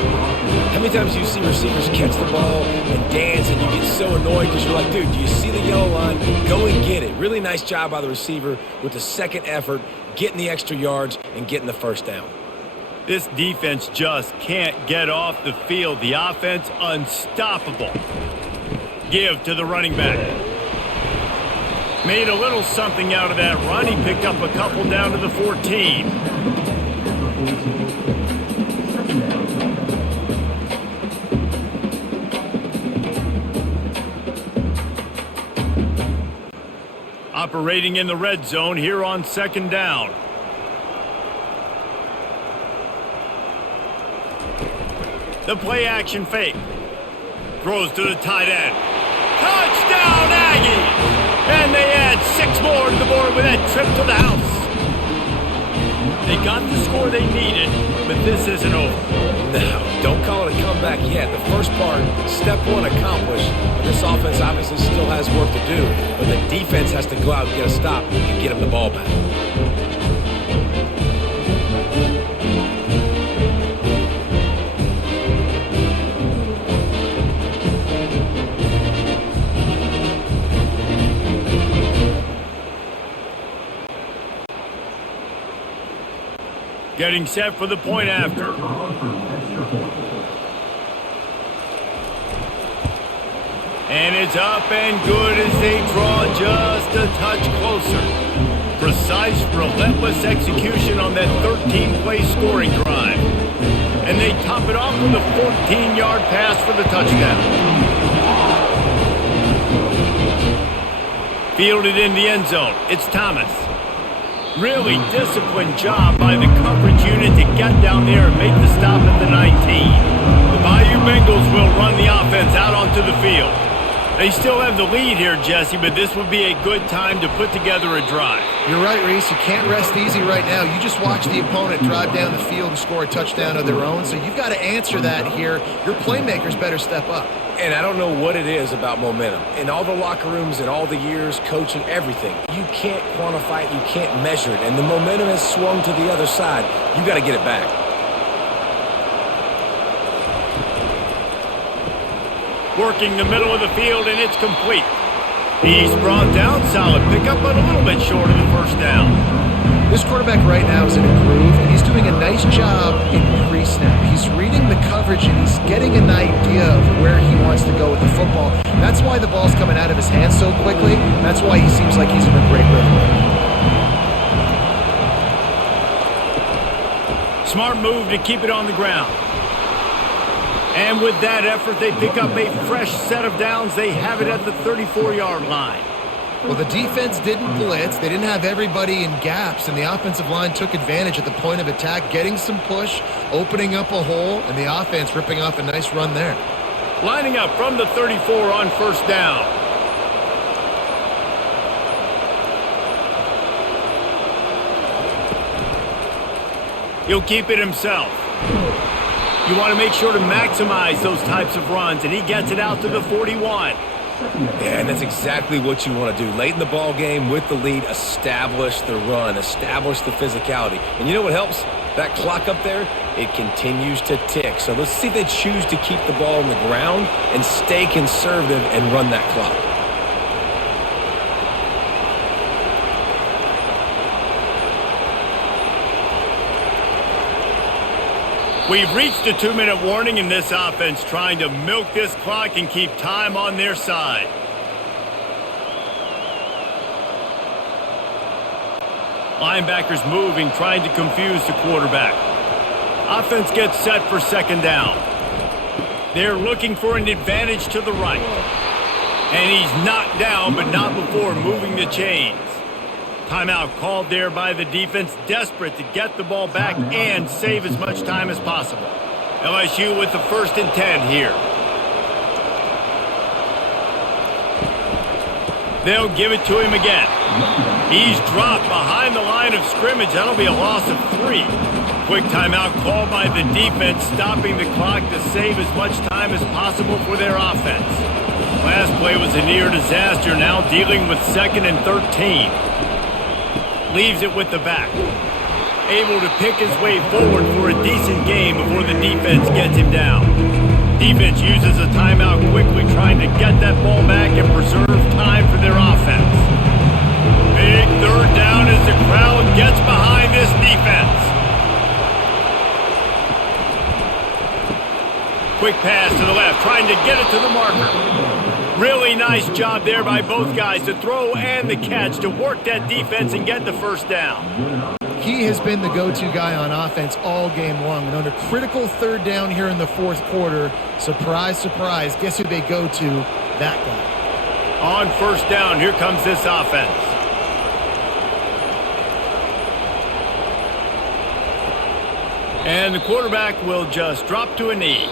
How many times do you see receivers catch the ball and dance and you get so annoyed because you're like, dude, do you see the yellow line? Go and get it. Really nice job by the receiver with the 2nd effort, getting the extra yards and getting the first down. This defense just can't get off the field. The offense unstoppable. Give to the running back. Made a little something out of that run. He picked up a couple down to the 14. Operating in the red zone here on 2nd down. The play action fake. Throws to the tight end. Touchdown Aggies! And they add 6 more to the board with that trip to the house. They got the score they needed, but this isn't over. No, don't call it a comeback yet. The first part, step 1 accomplished. This offense obviously still has work to do, but the defense has to go out and get a stop and get him the ball back. Getting set for the point after. And it's up and good as they draw just a touch closer. Precise, relentless execution on that 13-play scoring drive. And they top it off with a 14-yard pass for the touchdown. Fielded in the end zone. It's Thomas. Really disciplined job by the coverage unit to get down there and make the stop at the 19. The Bayou Bengals will run the offense out onto the field. They still have the lead here, Jesse, but this would be a good time to put together a drive. You're right, Reese. You can't rest easy right now. You just watch the opponent drive down the field and score a touchdown of their own, so you've got to answer that here. Your playmakers better step up. And I don't know what it is about momentum. In all the locker rooms and all the years, coaching, everything, you can't quantify it, you can't measure it. And the momentum has swung to the other side. You got to get it back. Working the middle of the field, and it's complete. He's brought down, solid pickup, but a little bit short of the first down. This quarterback right now is in a groove, and he's doing a nice job in pre-snap. He's reading the coverage, and he's getting an idea of where he wants to go with the football. That's why the ball's coming out of his hands so quickly. That's why he seems like he's in a great rhythm. Smart move to keep it on the ground. And with that effort, they pick up a fresh set of downs. They have it at the 34-yard line. Well, the defense didn't blitz. They didn't have everybody in gaps, and the offensive line took advantage at the point of attack, getting some push, opening up a hole, and the offense ripping off a nice run there. Lining up from the 34 on first down. He'll keep it himself. You want to make sure to maximize those types of runs, and he gets it out to the 41. Yeah, and that's exactly what you want to do. Late in the ball game with the lead, establish the run, establish the physicality. And you know what helps? That clock up there, it continues to tick. So let's see if they choose to keep the ball on the ground and stay conservative and run that clock. We've reached a 2-minute warning in this offense, trying to milk this clock and keep time on their side. Linebackers moving, trying to confuse the quarterback. Offense gets set for second down. They're looking for an advantage to the right. And he's knocked down, but not before moving the chains. Timeout called there by the defense, desperate to get the ball back and save as much time as possible. LSU with the 1st and 10 here. They'll give it to him again. He's dropped behind the line of scrimmage. That'll be a loss of 3. Quick timeout called by the defense, stopping the clock to save as much time as possible for their offense. Last play was a near disaster, now dealing with 2nd and 13. Leaves it with the back. Able to pick his way forward for a decent game before the defense gets him down. Defense uses a timeout quickly, trying to get that ball back and preserve time for their offense. Big 3rd down as the crowd gets behind this defense. Quick pass to the left, trying to get it to the marker. Really nice job there by both guys to throw and the catch to work that defense and get the 1st down. He has been the go-to guy on offense all game long. And on a critical 3rd down here in the 4th quarter, surprise, surprise, guess who they go to? That guy. On 1st down, here comes this offense. And the quarterback will just drop to a knee.